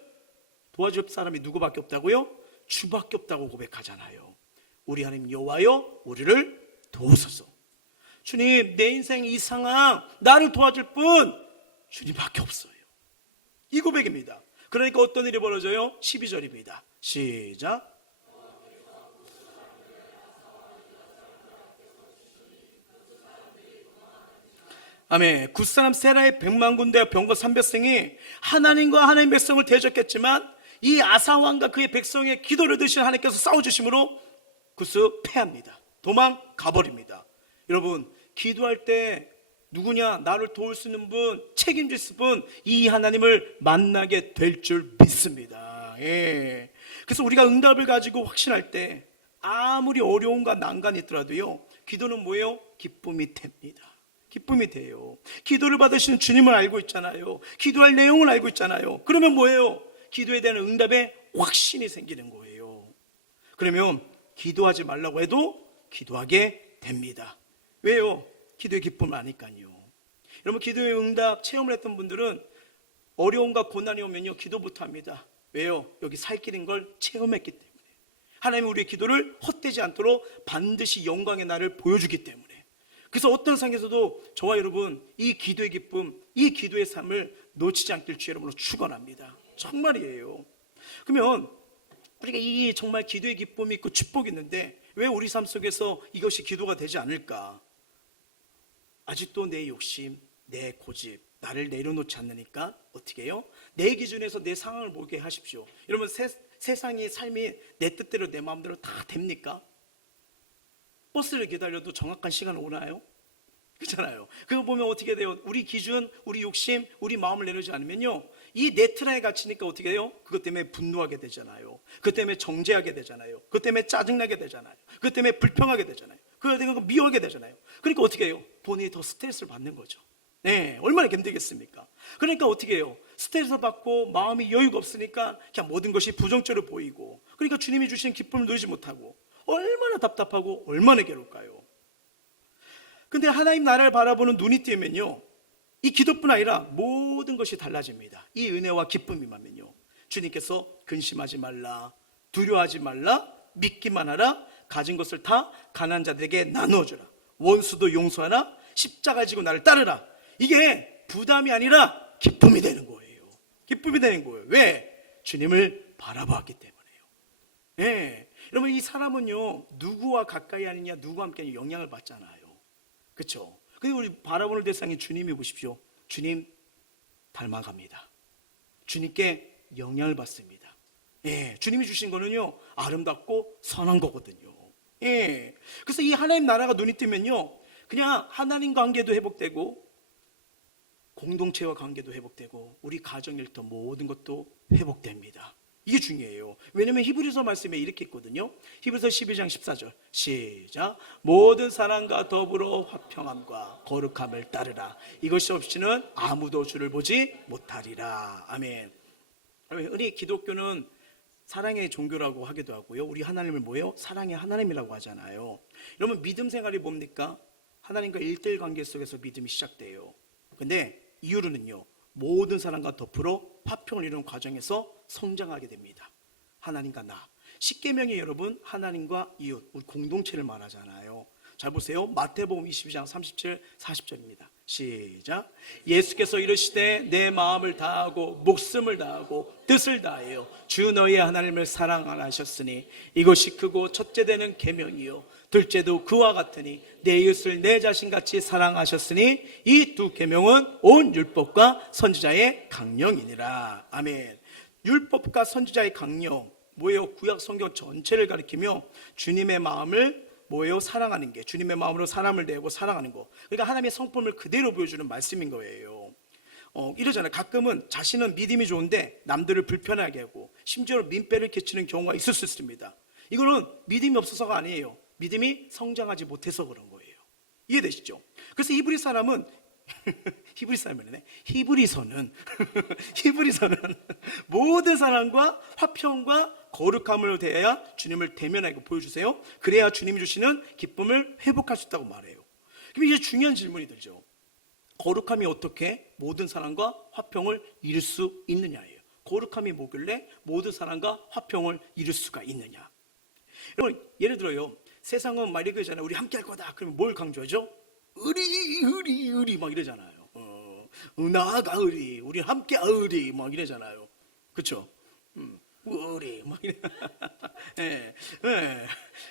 도와줄 사람이 누구밖에 없다고요? 주밖에 없다고 고백하잖아요. 우리 하나님 여호와여, 우리를 도우소서. 주님, 내 인생 이 상황 나를 도와줄 분 주님밖에 없어요. 이 고백입니다. 그러니까 어떤 일이 벌어져요? 12절입니다. 시작. 아멘. 굿사람 세라의 100만 군대와 병거 300승이 하나님과 하나님의 백성을 대적했지만 이 아사왕과 그의 백성의 기도를 드신 하나님께서 싸워주심으로 굿스 패합니다. 도망가버립니다. 여러분, 기도할 때 누구냐? 나를 도울 수 있는 분, 책임질 수 있는 분, 이 하나님을 만나게 될 줄 믿습니다. 예. 그래서 우리가 응답을 가지고 확신할 때 아무리 어려움과 난관이 있더라도요, 기도는 뭐예요? 기쁨이 됩니다. 기쁨이 돼요. 기도를 받으시는 주님을 알고 있잖아요. 기도할 내용을 알고 있잖아요. 그러면 뭐예요? 기도에 대한 응답에 확신이 생기는 거예요. 그러면 기도하지 말라고 해도 기도하게 됩니다. 왜요? 기도의 기쁨을 아니까요. 여러분, 기도의 응답 체험을 했던 분들은 어려움과 고난이 오면요, 기도부터 합니다. 왜요? 여기 살 길인 걸 체험했기 때문에. 하나님은 우리의 기도를 헛되지 않도록 반드시 영광의 날을 보여주기 때문에. 그래서 어떤 상에서도 저와 여러분 이 기도의 기쁨, 이 기도의 삶을 놓치지 않길 주 여러분으로 축원합니다. 정말이에요. 그러면 우리가 이 정말 기도의 기쁨이 있고 축복이 있는데 왜 우리 삶 속에서 이것이 기도가 되지 않을까? 아직도 내 욕심, 내 고집, 나를 내려놓지 않으니까 어떻게 해요? 내 기준에서 내 상황을 보게 하십시오. 여러분, 세상의 삶이 내 뜻대로 내 마음대로 다 됩니까? 버스를 기다려도 정확한 시간 오나요? 그렇잖아요. 그거 보면 어떻게 돼요? 우리 기준, 우리 욕심, 우리 마음을 내려지 않으면요, 이 내 틀 안에 갇히니까 어떻게 돼요? 그것 때문에 분노하게 되잖아요. 그것 때문에 정죄하게 되잖아요. 그것 때문에 짜증나게 되잖아요. 그것 때문에 불평하게 되잖아요. 그것 때문에 미워하게 되잖아요. 그러니까 어떻게 해요? 본인이 더 스트레스를 받는 거죠. 네, 얼마나 힘들겠습니까? 그러니까 어떻게 해요? 스트레스 받고 마음이 여유가 없으니까 그냥 모든 것이 부정적으로 보이고, 그러니까 주님이 주신 기쁨을 누리지 못하고 얼마나 답답하고 얼마나 괴로울까요? 근데 하나님 나라를 바라보는 눈이 뜨면요, 이 기도뿐 아니라 모든 것이 달라집니다. 이 은혜와 기쁨이 임하면요, 주님께서 근심하지 말라, 두려워하지 말라, 믿기만 하라, 가진 것을 다 가난한 자들에게 나누어 주라, 원수도 용서하라, 십자가 지고 나를 따르라. 이게 부담이 아니라 기쁨이 되는 거예요. 기쁨이 되는 거예요. 왜? 주님을 바라보았기 때문에요. 예. 여러분, 이 사람은요, 누구와 가까이 하느냐, 누구와 함께 하느냐 영향을 받잖아요. 그렇죠? 근데 우리 바라보는 대상이 주님이 보십시오. 주님 닮아갑니다. 주님께 영향을 받습니다. 예, 주님이 주신 거는요, 아름답고 선한 거거든요. 예, 그래서 이 하나님 나라가 눈이 뜨면요, 그냥 하나님 관계도 회복되고 공동체와 관계도 회복되고 우리 가정 일터 모든 것도 회복됩니다. 이게 중요해요. 왜냐하면 히브리서 말씀에 이렇게 있거든요. 히브리서 12장 14절 시작. 모든 사람과 더불어 화평함과 거룩함을 따르라. 이것이 없이는 아무도 주를 보지 못하리라. 아멘. 우리 기독교는 사랑의 종교라고 하기도 하고요, 우리 하나님을 뭐예요? 사랑의 하나님이라고 하잖아요. 여러분, 믿음 생활이 뭡니까? 하나님과 1:1 관계 속에서 믿음이 시작돼요. 근데 이후로는요, 모든 사람과 더불어 화평을 이루는 과정에서 성장하게 됩니다. 하나님과 나. 십계명이 여러분 하나님과 이웃, 우리 공동체를 말하잖아요. 잘 보세요. 마태복음 22장 37, 40절입니다. 시작. 예수께서 이르시되 내 마음을 다하고 목숨을 다하고 뜻을 다하여 주 너희의 하나님을 사랑하라 하셨으니 이것이 크고 첫째 되는 계명이요 둘째도 그와 같으니 내 이웃을 내 자신같이 사랑하셨으니 이 두 계명은 온 율법과 선지자의 강령이니라. 아멘. 율법과 선지자의 강령 뭐예요? 구약 성경 전체를 가리키며 주님의 마음을 뭐예요? 사랑하는 게, 주님의 마음으로 사람을 내고 사랑하는 거. 그러니까 하나님의 성품을 그대로 보여주는 말씀인 거예요. 이러잖아요. 가끔은 자신은 믿음이 좋은데 남들을 불편하게 하고 심지어 민폐를 끼치는 경우가 있을 수 있습니다. 이거는 믿음이 없어서가 아니에요. 믿음이 성장하지 못해서 그런 거예요. 이해되시죠? 그래서 히브리 사람은 히브리서는 모든 사람과 화평과 거룩함을 대해야 주님을 대면하고 보여주세요. 그래야 주님이 주시는 기쁨을 회복할 수 있다고 말해요. 그럼 이제 중요한 질문이 들죠. 거룩함이 어떻게 모든 사람과 화평을 이룰 수 있느냐예요. 거룩함이 뭐길래 모든 사람과 화평을 이룰 수가 있느냐. 여러분, 예를 들어요, 세상은 막 이러잖아요. 우리 함께 할 거다. 그러면 뭘 강조하죠? 의리 막 이러잖아요. 나아가 의리, 우리 함께 의리 막 이러잖아요. 그렇죠? 의리 막 이래. 예,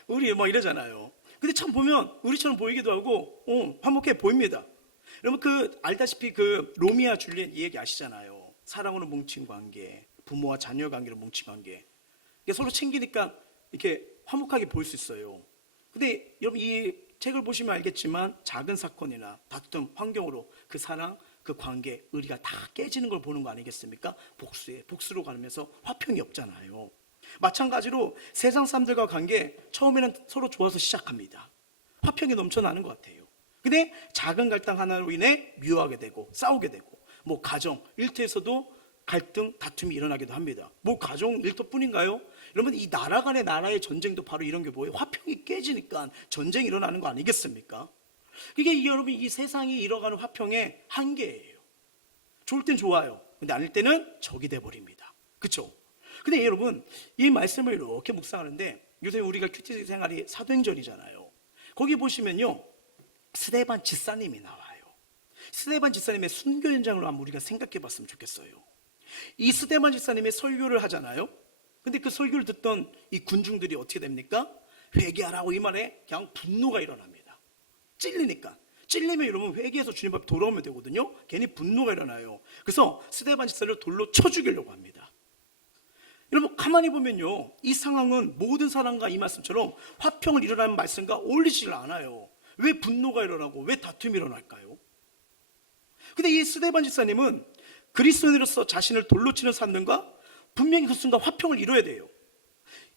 의리 막 이러잖아요. 근데 참 보면 의리처럼 보이기도 하고 화목해 보입니다. 여러분 그 알다시피 그 로미아 줄리엣 이 얘기 아시잖아요. 사랑으로 뭉친 관계, 부모와 자녀 관계로 뭉친 관계. 이게 서로 챙기니까 이렇게 화목하게 보일 수 있어요. 근데 여러분 이 책을 보시면 알겠지만 작은 사건이나 다툼, 환경으로 그 사랑, 그 관계, 의리가 다 깨지는 걸 보는 거 아니겠습니까? 복수로 가면서 화평이 없잖아요. 마찬가지로 세상 사람들과 관계 처음에는 서로 좋아서 시작합니다. 화평이 넘쳐나는 것 같아요. 근데 작은 갈등 하나로 인해 미워하게 되고 싸우게 되고, 뭐 가정, 일터에서도 갈등, 다툼이 일어나기도 합니다. 뭐 가정, 일터뿐인가요? 여러분 이 나라 간의 나라의 전쟁도 바로 이런 게 뭐예요? 화평이 깨지니까 전쟁이 일어나는 거 아니겠습니까? 이게 여러분 이 세상이 잃어가는 화평의 한계예요. 좋을 땐 좋아요. 근데 아닐 때는 적이 돼버립니다. 그렇죠? 근데 여러분 이 말씀을 이렇게 묵상하는데 요새 우리가 큐티 생활이 사도행전이잖아요. 거기 보시면요 스데반 집사님이 나와요. 스데반 집사님의 순교 현장으로 한번 우리가 생각해 봤으면 좋겠어요. 이 스데반 집사님의 설교를 하잖아요. 근데 그 설교를 듣던 이 군중들이 어떻게 됩니까? 회개하라고 이 말에 그냥 분노가 일어납니다. 찔리면 여러분 회개해서 주님 앞에 돌아오면 되거든요. 괜히 분노가 일어나요. 그래서 스데반 집사를 돌로 쳐 죽이려고 합니다. 여러분 가만히 보면요 이 상황은 모든 사람과 이 말씀처럼 화평을 이루라는 말씀과 어울리질 않아요. 왜 분노가 일어나고 왜 다툼이 일어날까요? 근데 이 스데반 집사님은 그리스도인으로서 자신을 돌로 치는 사람들과 분명히 그 순간 화평을 이뤄야 돼요.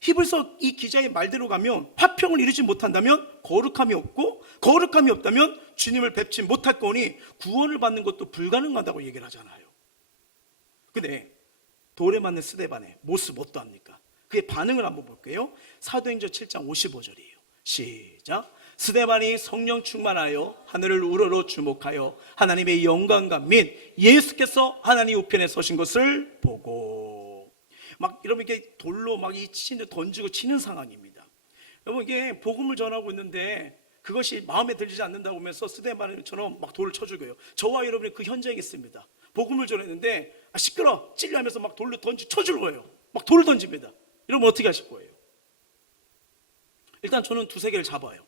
히브리서 이 기자의 말대로 가면 화평을 이루지 못한다면 거룩함이 없고, 거룩함이 없다면 주님을 뵙지 못할 거니 구원을 받는 것도 불가능하다고 얘기를 하잖아요. 근데 돌에 맞는 스데반의 모습 어떠합니까? 그의 반응을 한번 볼게요. 사도행전 7장 55절이에요 시작. 스데반이 성령 충만하여 하늘을 우러러 주목하여 하나님의 영광과 및 예수께서 하나님 우편에 서신 것을 보고, 막 여러분 이게 돌로 막 이 치는 던지고 치는 상황입니다. 여러분 이게 복음을 전하고 있는데 그것이 마음에 들지 않는다고 하면서 스데반처럼 막 돌을 쳐 죽여요. 저와 여러분이 그 현장에 있습니다. 복음을 전했는데 시끄러 찔려하면서 막 돌로 쳐줄 거예요. 막 돌을 던집니다. 이러면 어떻게 하실 거예요? 일단 저는 두세 개를 잡아요.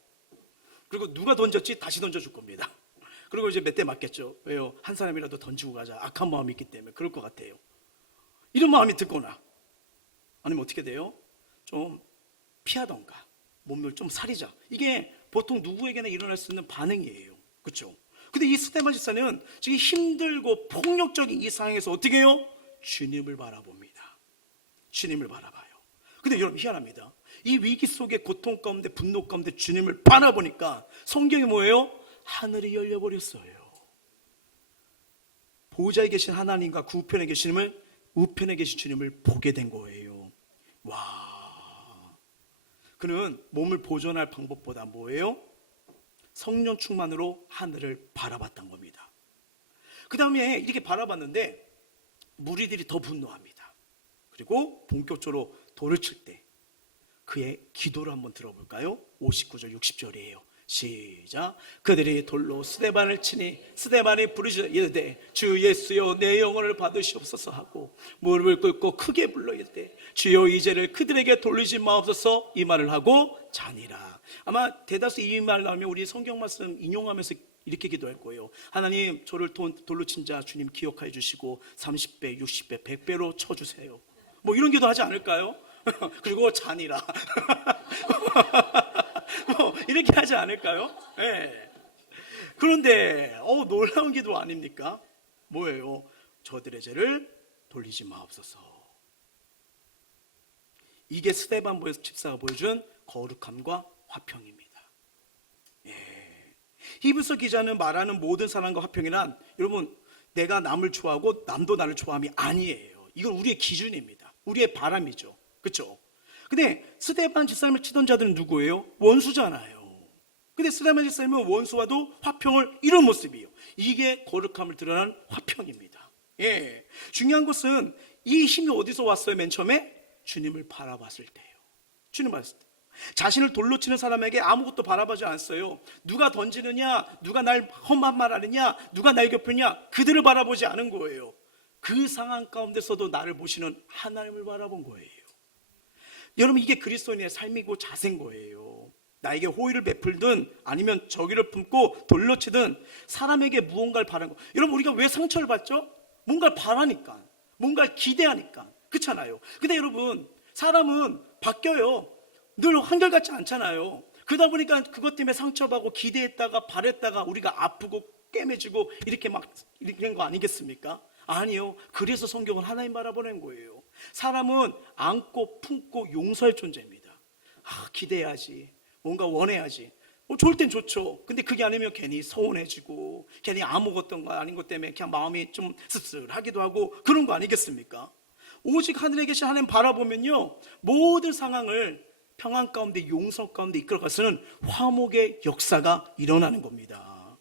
그리고 누가 던졌지 다시 던져줄 겁니다. 그리고 이제 몇 대 맞겠죠. 왜요? 한 사람이라도 던지고 가자. 악한 마음이 있기 때문에 그럴 것 같아요. 이런 마음이 들거나 아니면 어떻게 돼요? 좀 피하던가 몸을 좀 사리자. 이게 보통 누구에게나 일어날 수 있는 반응이에요. 그렇죠? 근데 이 스데반 집사는 지금 힘들고 폭력적인 이 상황에서 어떻게 해요? 주님을 바라봅니다. 주님을 바라봐요. 근데 여러분 희한합니다. 이 위기 속에 고통 가운데 분노 가운데 주님을 바라보니까 성경이 뭐예요? 하늘이 열려버렸어요. 보좌에 계신 하나님과 그 우편에 계신 주님을 보게 된 거예요. 와, 그는 몸을 보존할 방법보다 뭐예요? 성령 충만으로 하늘을 바라봤던 겁니다. 그 다음에 이렇게 바라봤는데 무리들이 더 분노합니다. 그리고 본격적으로 돌을 칠 때 그의 기도를 한번 들어볼까요? 59절 60절이에요 시작. 그들이 돌로 스데반을 치니 스데반이 부르짖어 이르되 주 예수여 내 영혼을 받으시옵소서 하고 무릎을 꿇고 크게 불러 이르되 주여 이 죄를 그들에게 돌리지 마옵소서 이 말을 하고 자니라. 아마 대다수 이 말 나오면 우리 성경 말씀 인용하면서 이렇게 기도할 거예요. 하나님 저를 돌로 친 자 주님 기억하여 주시고 30배 60배 100배로 쳐주세요. 뭐 이런 기도 하지 않을까요? 그리고 잔이라 뭐 이렇게 하지 않을까요? 네. 그런데 놀라운 기도 아닙니까? 뭐예요? 저들의 죄를 돌리지 마옵소서. 이게 스데반 집사가 보여준 거룩함과 화평입니다. 예. 히브리서 기자는 말하는 모든 사람과 화평이란 여러분 내가 남을 좋아하고 남도 나를 좋아함이 아니에요. 이건 우리의 기준입니다. 우리의 바람이죠. 그렇죠? 근데 스데반 집사님을 치던 자들은 누구예요? 원수잖아요. 근데 스데반 집사님은 원수와도 화평을 이룬 모습이에요. 이게 거룩함을 드러난 화평입니다. 예. 중요한 것은 이 힘이 어디서 왔어요? 맨 처음에 주님을 바라봤을 때예요. 주님 봤을 때. 자신을 돌로 치는 사람에게 아무것도 바라보지 않았어요. 누가 던지느냐, 누가 날 험한 말 하느냐, 누가 날 괴롭히느냐, 그들을 바라보지 않은 거예요. 그 상황 가운데서도 나를 보시는 하나님을 바라본 거예요. 여러분 이게 그리스도인의 삶이고 자세인 거예요. 나에게 호의를 베풀든 아니면 저기를 품고 돌려치든 사람에게 무언가를 바라는 거. 여러분, 우리가 왜 상처를 받죠? 뭔가를 바라니까, 뭔가를 기대하니까. 그렇잖아요. 근데 여러분, 사람은 바뀌어요. 늘 한결같지 않잖아요. 그러다 보니까 그것 때문에 상처받고 기대했다가 바랬다가 우리가 아프고 깨매지고 이렇게 막 이렇게 된 거 아니겠습니까? 아니요. 그래서 성경은 하나님 바라보는 거예요. 사람은 안고 품고 용서할 존재입니다. 기대해야지, 뭔가 원해야지. 좋을 땐 좋죠. 근데 그게 아니면 괜히 서운해지고 괜히 아무것도 아닌 것 때문에 그냥 마음이 좀 씁쓸하기도 하고 그런 거 아니겠습니까? 오직 하늘에 계신 하나님 바라보면요, 모든 상황을 평안 가운데 용서 가운데 이끌어가서는 화목의 역사가 일어나는 겁니다.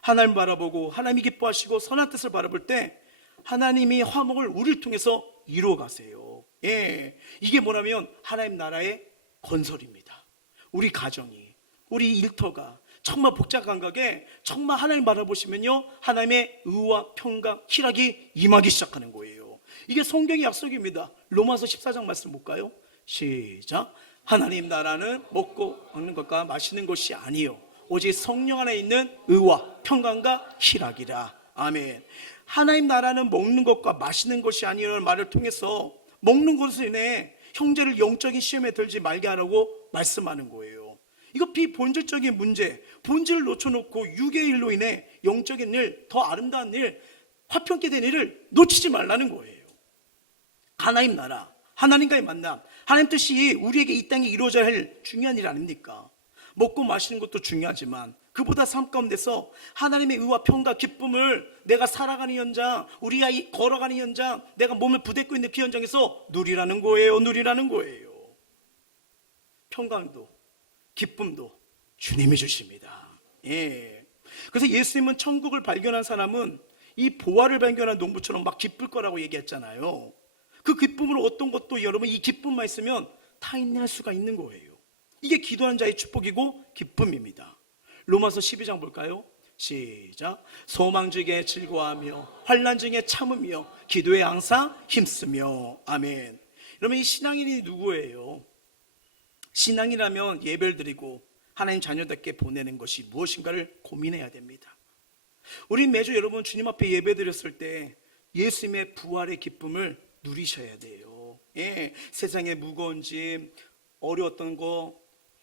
하나님 바라보고 하나님이 기뻐하시고 선한 뜻을 바라볼 때 하나님이 화목을 우리를 통해서 이루어 가세요. 예, 이게 뭐냐면 하나님 나라의 건설입니다. 우리 가정이, 우리 일터가 정말 복잡한 감각에 정말 하나님 바라보시면요, 하나님의 의와 평강, 희락이 임하기 시작하는 거예요. 이게 성경의 약속입니다. 로마서 14장 말씀 볼까요? 시작. 하나님 나라는 먹고 먹는 것과 마시는 것이 아니요 오직 성령 안에 있는 의와 평강과 희락이라. 아멘. 하나님 나라는 먹는 것과 마시는 것이 아니라는 말을 통해서 먹는 것으로 인해 형제를 영적인 시험에 들지 말게 하라고 말씀하는 거예요. 이거 비본질적인 문제, 본질을 놓쳐놓고 육의 일로 인해 영적인 일, 더 아름다운 일, 화평케 된 일을 놓치지 말라는 거예요. 하나님 나라, 하나님과의 만남, 하나님 뜻이 우리에게 이 땅에 이루어져야 할 중요한 일 아닙니까? 먹고 마시는 것도 중요하지만 그보다 삶 가운데서 하나님의 의와 평과 기쁨을 내가 살아가는 현장, 우리가 걸어가는 현장, 내가 몸을 부대고 있는 그 현장에서 누리라는 거예요. 누리라는 거예요. 평강도 기쁨도 주님이 주십니다. 예. 그래서 예수님은 천국을 발견한 사람은 이 보화를 발견한 농부처럼 막 기쁠 거라고 얘기했잖아요. 그 기쁨으로 어떤 것도 여러분 이 기쁨만 있으면 다 인내할 수가 있는 거예요. 이게 기도하는 자의 축복이고 기쁨입니다. 로마서 12장 볼까요? 시작. 소망 중에 즐거워하며 환난 중에 참으며 기도에 항상 힘쓰며. 아멘. 여러분, 이 신앙인이 누구예요? 신앙이라면 예배를 드리고 하나님 자녀답게 보내는 것이 무엇인가를 고민해야 됩니다. 우리 매주 여러분 주님 앞에 예배 드렸을 때 예수님의 부활의 기쁨을 누리셔야 돼요. 예, 세상의 무거운 짐, 어려웠던 거,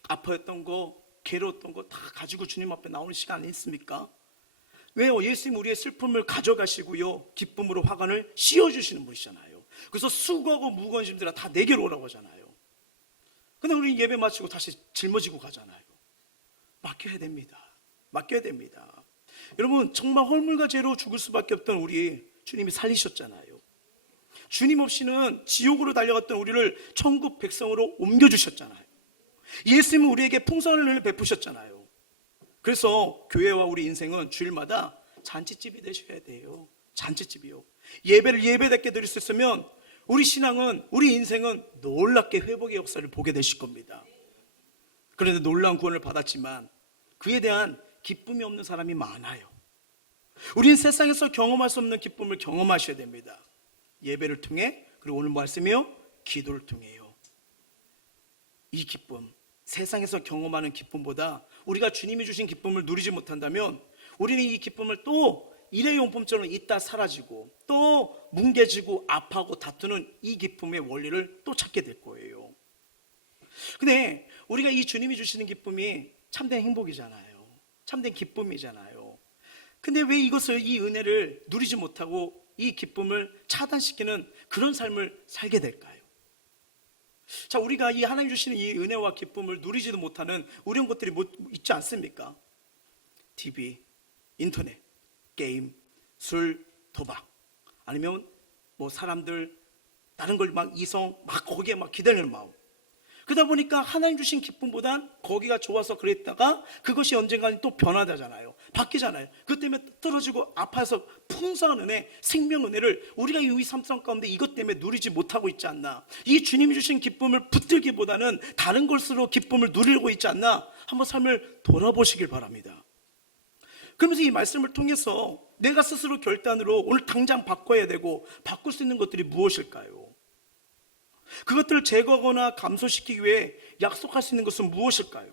아파했던 거, 괴로웠던 거 다 가지고 주님 앞에 나오는 시간 아니겠습니까? 왜요? 예수님 우리의 슬픔을 가져가시고요, 기쁨으로 화관을 씌워주시는 분이잖아요. 그래서 수고하고 무거운 짐들아 다 내게로 오라고 하잖아요. 근데 우리 예배 마치고 다시 짊어지고 가잖아요. 맡겨야 됩니다. 맡겨야 됩니다. 여러분, 정말 헐물과 죄로 죽을 수밖에 없던 우리 주님이 살리셨잖아요. 주님 없이는 지옥으로 달려갔던 우리를 천국 백성으로 옮겨주셨잖아요. 예수님은 우리에게 풍성을 베푸셨잖아요. 그래서 교회와 우리 인생은 주일마다 잔치집이 되셔야 돼요. 잔치집이요. 예배를 예배답게 드릴 수 있으면 우리 신앙은, 우리 인생은 놀랍게 회복의 역사를 보게 되실 겁니다. 그런데 놀라운 구원을 받았지만 그에 대한 기쁨이 없는 사람이 많아요. 우리는 세상에서 경험할 수 없는 기쁨을 경험하셔야 됩니다. 예배를 통해, 그리고 오늘 말씀이요, 기도를 통해요. 이 기쁨, 세상에서 경험하는 기쁨보다 우리가 주님이 주신 기쁨을 누리지 못한다면 우리는 이 기쁨을 또 일회용품처럼 있다 사라지고 또 뭉개지고 아파하고 다투는 이 기쁨의 원리를 또 찾게 될 거예요. 근데 우리가 이 주님이 주시는 기쁨이 참된 행복이잖아요. 참된 기쁨이잖아요. 근데 왜 이것을, 이 은혜를 누리지 못하고 이 기쁨을 차단시키는 그런 삶을 살게 될까요? 자, 우리가 이 하나님 주시는 이 은혜와 기쁨을 누리지도 못하는 어려운 것들이 있지 않습니까? TV, 인터넷, 게임, 술, 도박, 아니면 뭐 사람들, 다른 걸 막 이성, 막 거기에 막 기다리는 마음. 그러다 보니까 하나님 주신 기쁨보단 거기가 좋아서 그랬다가 그것이 언젠가는 또 변화되잖아요. 바뀌잖아요. 그 때문에 떨어지고 아파서 풍성한 은혜, 생명 은혜를 우리가 이 삶 가운데 이것 때문에 누리지 못하고 있지 않나. 이 주님이 주신 기쁨을 붙들기보다는 다른 것으로 기쁨을 누리고 있지 않나. 한번 삶을 돌아보시길 바랍니다. 그러면서 이 말씀을 통해서 내가 스스로 결단으로 오늘 당장 바꿔야 되고 바꿀 수 있는 것들이 무엇일까요? 그것들을 제거하거나 감소시키기 위해 약속할 수 있는 것은 무엇일까요?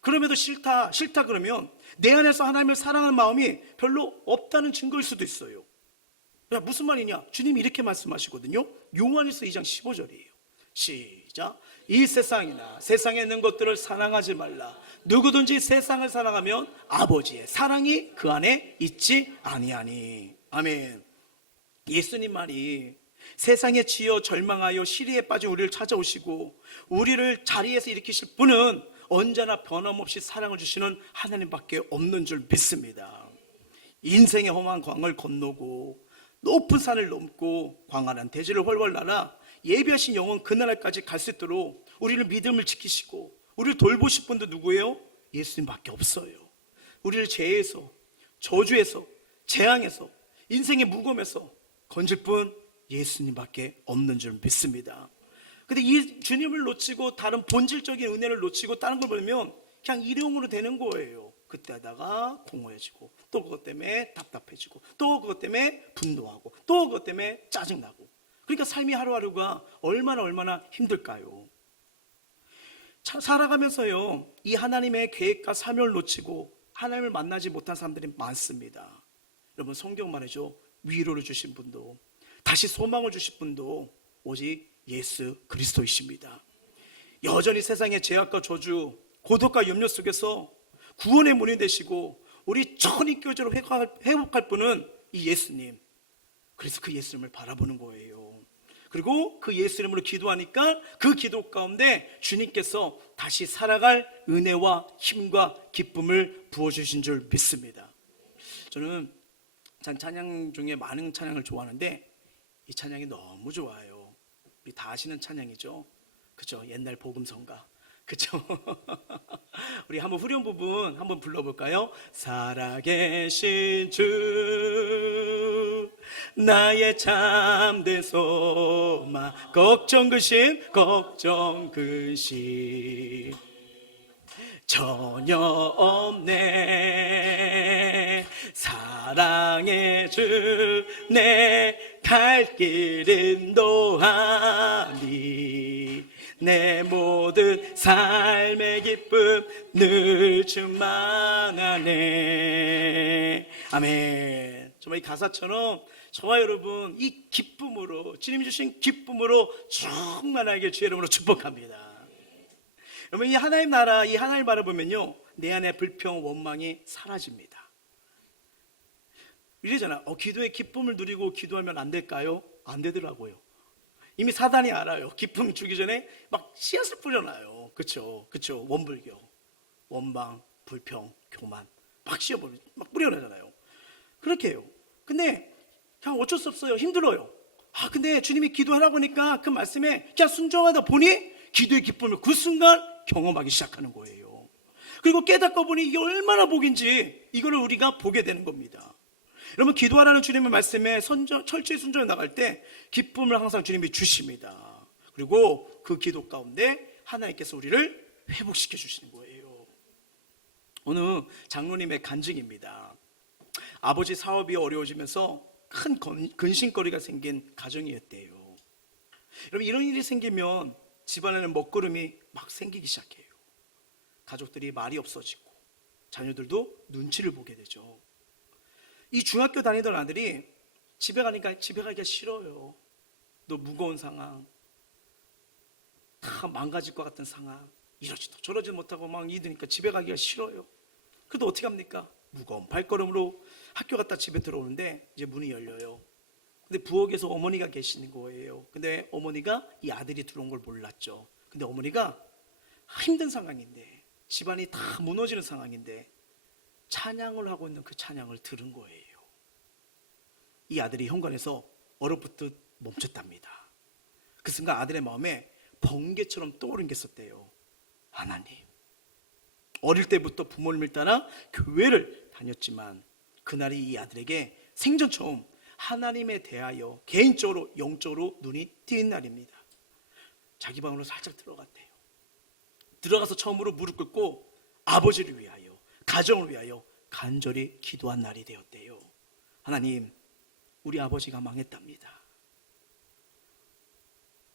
그럼에도 싫다 그러면 내 안에서 하나님을 사랑하는 마음이 별로 없다는 증거일 수도 있어요. 야, 무슨 말이냐? 주님이 이렇게 말씀하시거든요. 요한일서 2장 15절이에요. 시작. 이 세상이나 세상에 있는 것들을 사랑하지 말라. 누구든지 세상을 사랑하면 아버지의 사랑이 그 안에 있지 아니하니. 아멘. 예수님 말이 세상에 치여 절망하여 시리에 빠진 우리를 찾아오시고 우리를 자리에서 일으키실 분은 언제나 변함없이 사랑을 주시는 하나님밖에 없는 줄 믿습니다. 인생의 험한 광을 건너고 높은 산을 넘고 광활한 대지를 훨훨 날아 예비하신 영원 그날까지 갈 수 있도록 우리를 믿음을 지키시고 우리를 돌보실 분도 누구예요? 예수님밖에 없어요. 우리를 죄에서, 저주에서, 재앙에서, 인생의 무거움에서 건질 분 예수님밖에 없는 줄 믿습니다. 근데 이 주님을 놓치고 다른 본질적인 은혜를 놓치고 다른 걸 보면 그냥 일용으로 되는 거예요. 그때다가 공허해지고 또 그것 때문에 답답해지고 또 그것 때문에 분노하고 또 그것 때문에 짜증나고. 그러니까 삶이 하루하루가 얼마나 힘들까요? 살아가면서요, 이 하나님의 계획과 사명을 놓치고 하나님을 만나지 못한 사람들이 많습니다. 여러분, 성경 말이죠. 위로를 주신 분도 다시 소망을 주신 분도 오직 예수 그리스도이십니다. 여전히 세상의 죄악과 저주, 고독과 염려 속에서 구원의 문이 되시고 우리 전인격적으로 회복할 분은 이 예수님. 그래서 그 예수님을 바라보는 거예요. 그리고 그 예수님으로 기도하니까 그 기도 가운데 주님께서 다시 살아갈 은혜와 힘과 기쁨을 부어주신 줄 믿습니다. 저는 찬양 중에 많은 찬양을 좋아하는데 이 찬양이 너무 좋아요. 우리 다 아시는 찬양이죠. 그죠? 옛날 복음성가. 그죠? 우리 한번 후렴 부분 한번 불러볼까요? 살아계신 주 나의 참된 소망 걱정 근심 전혀 없네. 사랑의 주 내 갈 길 인도하니 내 모든 삶의 기쁨 늘 주만 안에. 아멘. 정말 이 가사처럼 저와 여러분 이 기쁨으로, 주님이 주신 기쁨으로 충만하게 주의 이름으로 축복합니다. 여러분, 이 하나님 나라, 이 하나님 바라보면요, 내 안에 불평, 원망이 사라집니다. 이러잖아. 기도의 기쁨을 누리고 기도하면 안 될까요? 안 되더라고요. 이미 사단이 알아요. 기쁨 주기 전에 막 씨앗을 뿌려놔요. 그쵸? 원불교, 원망, 불평, 교만 막 뿌려놔잖아요. 그렇게 해요. 근데 그냥 어쩔 수 없어요. 힘들어요. 근데 주님이 기도하라고 하니까 그 말씀에 그냥 순종하다 보니 기도의 기쁨을 그 순간 경험하기 시작하는 거예요. 그리고 깨닫고 보니 이게 얼마나 복인지 이거를 우리가 보게 되는 겁니다. 여러분, 기도하라는 주님의 말씀에 철저히 순종해 나갈 때 기쁨을 항상 주님이 주십니다. 그리고 그 기도 가운데 하나님께서 우리를 회복시켜 주시는 거예요. 오늘 장로님의 간증입니다. 아버지 사업이 어려워지면서 큰 근심거리가 생긴 가정이었대요. 여러분, 이런 일이 생기면 집안에는 먹구름이 막 생기기 시작해요. 가족들이 말이 없어지고 자녀들도 눈치를 보게 되죠. 이 중학교 다니던 아들이 집에 가기가 싫어요. 너 무거운 상황, 다 망가질 것 같은 상황, 이러지도 저러지도 못하고 막 이러니까 집에 가기가 싫어요. 그래도 어떻게 합니까? 무거운 발걸음으로 학교 갔다 집에 들어오는데 이제 문이 열려요. 근데 부엌에서 어머니가 계시는 거예요. 근데 어머니가 이 아들이 들어온 걸 몰랐죠. 근데 어머니가 힘든 상황인데, 집안이 다 무너지는 상황인데 찬양을 하고 있는 그 찬양을 들은 거예요. 이 아들이 현관에서 얼어붙듯 멈췄답니다. 그 순간 아들의 마음에 번개처럼 떠오른 게 있었대요. 하나님. 어릴 때부터 부모님을 따라 교회를 다녔지만 그날이 이 아들에게 생전 처음 하나님에 대하여 개인적으로 영적으로 눈이 띈 날입니다. 자기 방으로 살짝 들어갔대요. 들어가서 처음으로 무릎 꿇고 아버지를 위하여, 가정을 위하여 간절히 기도한 날이 되었대요. 하나님, 우리 아버지가 망했답니다.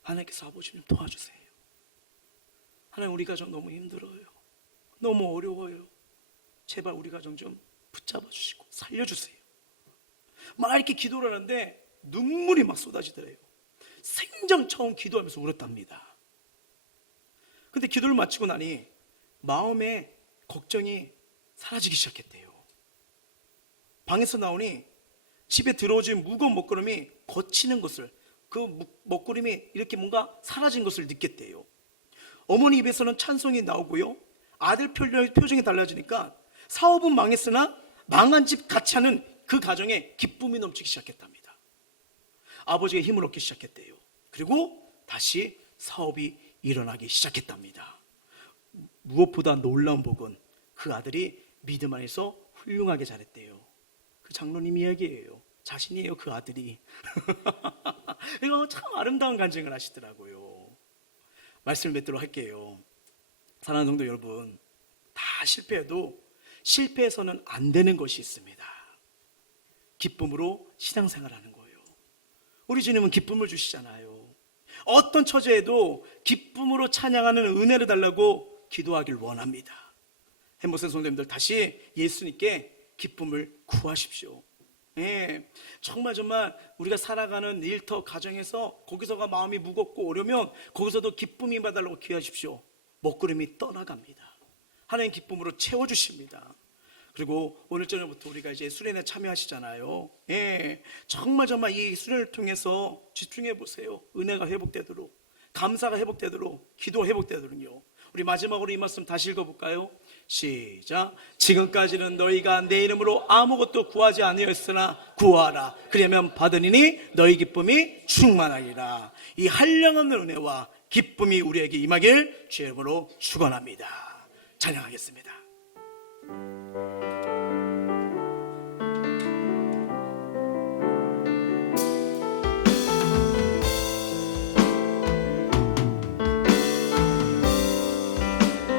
하나님께서 아버지 좀 도와주세요. 하나님, 우리 가정 너무 힘들어요. 너무 어려워요. 제발 우리 가정 좀 붙잡아 주시고 살려주세요. 막 이렇게 기도를 하는데 눈물이 막 쏟아지더래요. 생전 처음 기도하면서 울었답니다. 근데 기도를 마치고 나니 마음의 걱정이 사라지기 시작했대요. 방에서 나오니 집에 들어오진 무거운 먹구름이 거치는 것을, 그 먹구름이 이렇게 뭔가 사라진 것을 느꼈대요. 어머니 입에서는 찬송이 나오고요, 아들 표정이 달라지니까 사업은 망했으나 망한 집 같이 하는 그 가정에 기쁨이 넘치기 시작했답니다. 아버지가 힘을 얻기 시작했대요. 그리고 다시 사업이 일어나기 시작했답니다. 무엇보다 놀라운 복은 그 아들이 믿음 안에서 훌륭하게 자랐대요. 그 장로님 이야기예요. 자신이에요, 그 아들이. 이거 참 아름다운 간증을 하시더라고요. 말씀을 맺도록 할게요. 사랑하는 성도 여러분, 다 실패해도 실패해서는 안 되는 것이 있습니다. 기쁨으로 신앙생활하는 거예요. 우리 주님은 기쁨을 주시잖아요. 어떤 처지에도 기쁨으로 찬양하는 은혜를 달라고 기도하길 원합니다. 햄버스 성도님들, 다시 예수님께 기쁨을 구하십시오. 정말 우리가 살아가는 일터 가정에서 거기서가 마음이 무겁고 어려우면 거기서도 기쁨이 받달라고 기도하십시오. 먹구름이 떠나갑니다. 하나님 기쁨으로 채워주십니다. 그리고 오늘 저녁부터 우리가 이제 수련회 참여하시잖아요. 정말 이 수련을 통해서 집중해 보세요. 은혜가 회복되도록, 감사가 회복되도록, 기도 회복되도록요. 우리 마지막으로 이 말씀 다시 읽어볼까요? 시작. 지금까지는 너희가 내 이름으로 아무것도 구하지 아니하였으나 구하라, 그러면 받으리니 너희 기쁨이 충만하리라. 이 한량없는 은혜와 기쁨이 우리에게 임하길 주의 이름으로 축원합니다. 찬양하겠습니다.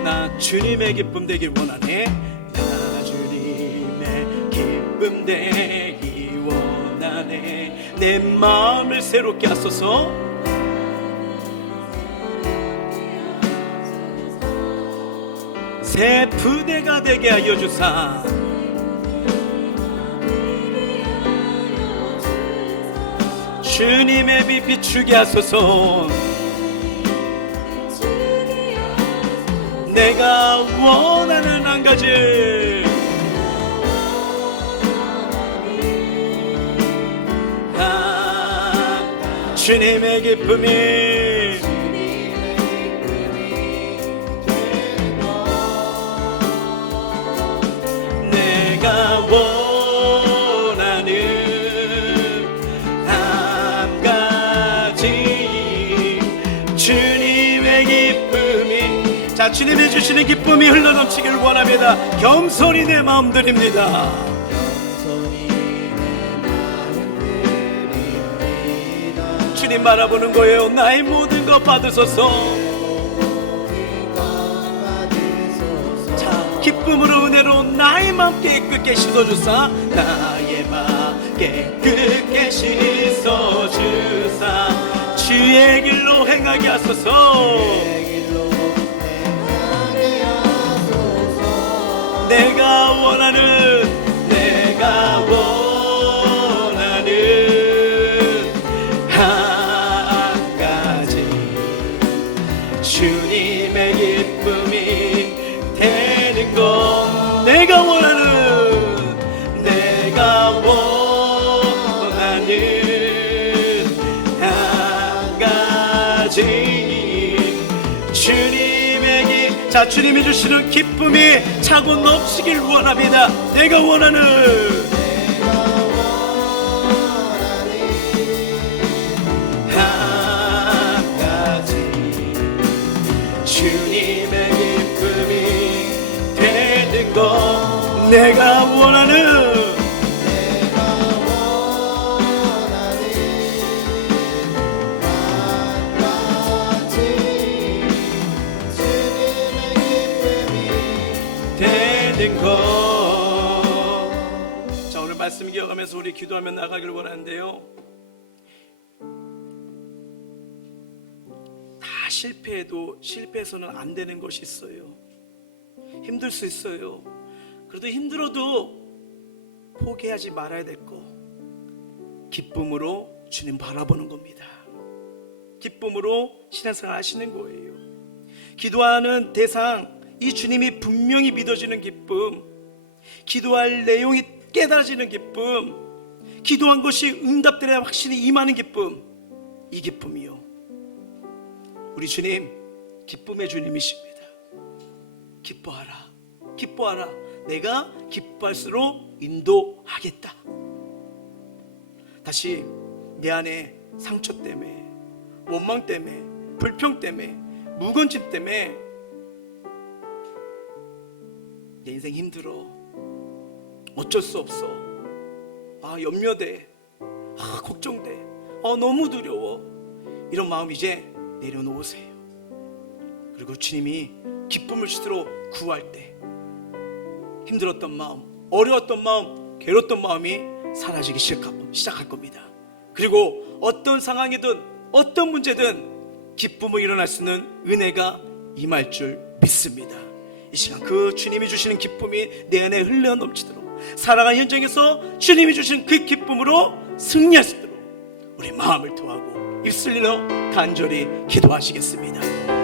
나 주님의 기쁨 되길 원하네. 나 주님의 기쁨 되길 원하네. 내 마음을 새롭게 하소서. 새 부대가 되게 하여 주사. 주님의 빛 비추게 하소서. 내가 원하는 한 가지, 주님의 기쁨이 내가 원하는 한 가지, 주님의 기쁨이. 자, 주님이 주시는 기쁨이 흘러넘치길 원합니다. 겸손히 내 마음 드립니다. 주님 바라보는 거예요. 나의 모든 것 받으소서. 자, 기쁨으로 은혜로 나의 마음 깨끗게 씻어주사. 나의 마음 깨끗게 씻어주사. 주의 길로 행하게 하소서. 내가 원하는 한 가지, 주님의 기쁨이 되는 것. 내가 원하는 한 가지, 자, 주님이 주시는 기쁨이 차고 넘치길 원합니다. 내가 원하는 한 가지, 주님의 기쁨이 되는 것. 내가 원하는 자, 오늘 말씀 기억하면서 우리 기도하며 나가길 원하는데요, 다 실패해도 실패해서는 안 되는 것이 있어요. 힘들 수 있어요. 그래도 힘들어도 포기하지 말아야 될 거, 기쁨으로 주님 바라보는 겁니다. 기쁨으로 신앙생활 하시는 거예요. 기도하는 대상, 이 주님이 분명히 믿어지는 기쁨, 기도할 내용이 깨달아지는 기쁨, 기도한 것이 응답되려 확실히 임하는 기쁨, 이 기쁨이요, 우리 주님 기쁨의 주님이십니다. 기뻐하라, 기뻐하라. 내가 기뻐할수록 인도하겠다. 다시 내 안에 상처 때문에, 원망 때문에, 불평 때문에, 무건짐 때문에 내 인생 힘들어, 어쩔 수 없어, 염려돼, 걱정돼, 너무 두려워, 이런 마음 이제 내려놓으세요. 그리고 주님이 기쁨을 주시도록 구할 때 힘들었던 마음, 어려웠던 마음, 괴로웠던 마음이 사라지기 시작할 겁니다. 그리고 어떤 상황이든 어떤 문제든 기쁨으로 일어날 수 있는 은혜가 임할 줄 믿습니다. 이 시간 그 주님이 주시는 기쁨이 내 안에 흘러 넘치도록, 살아가는 현장에서 주님이 주신 그 기쁨으로 승리할 수 있도록 우리 마음을 토하고 입술로 간절히 기도하시겠습니다.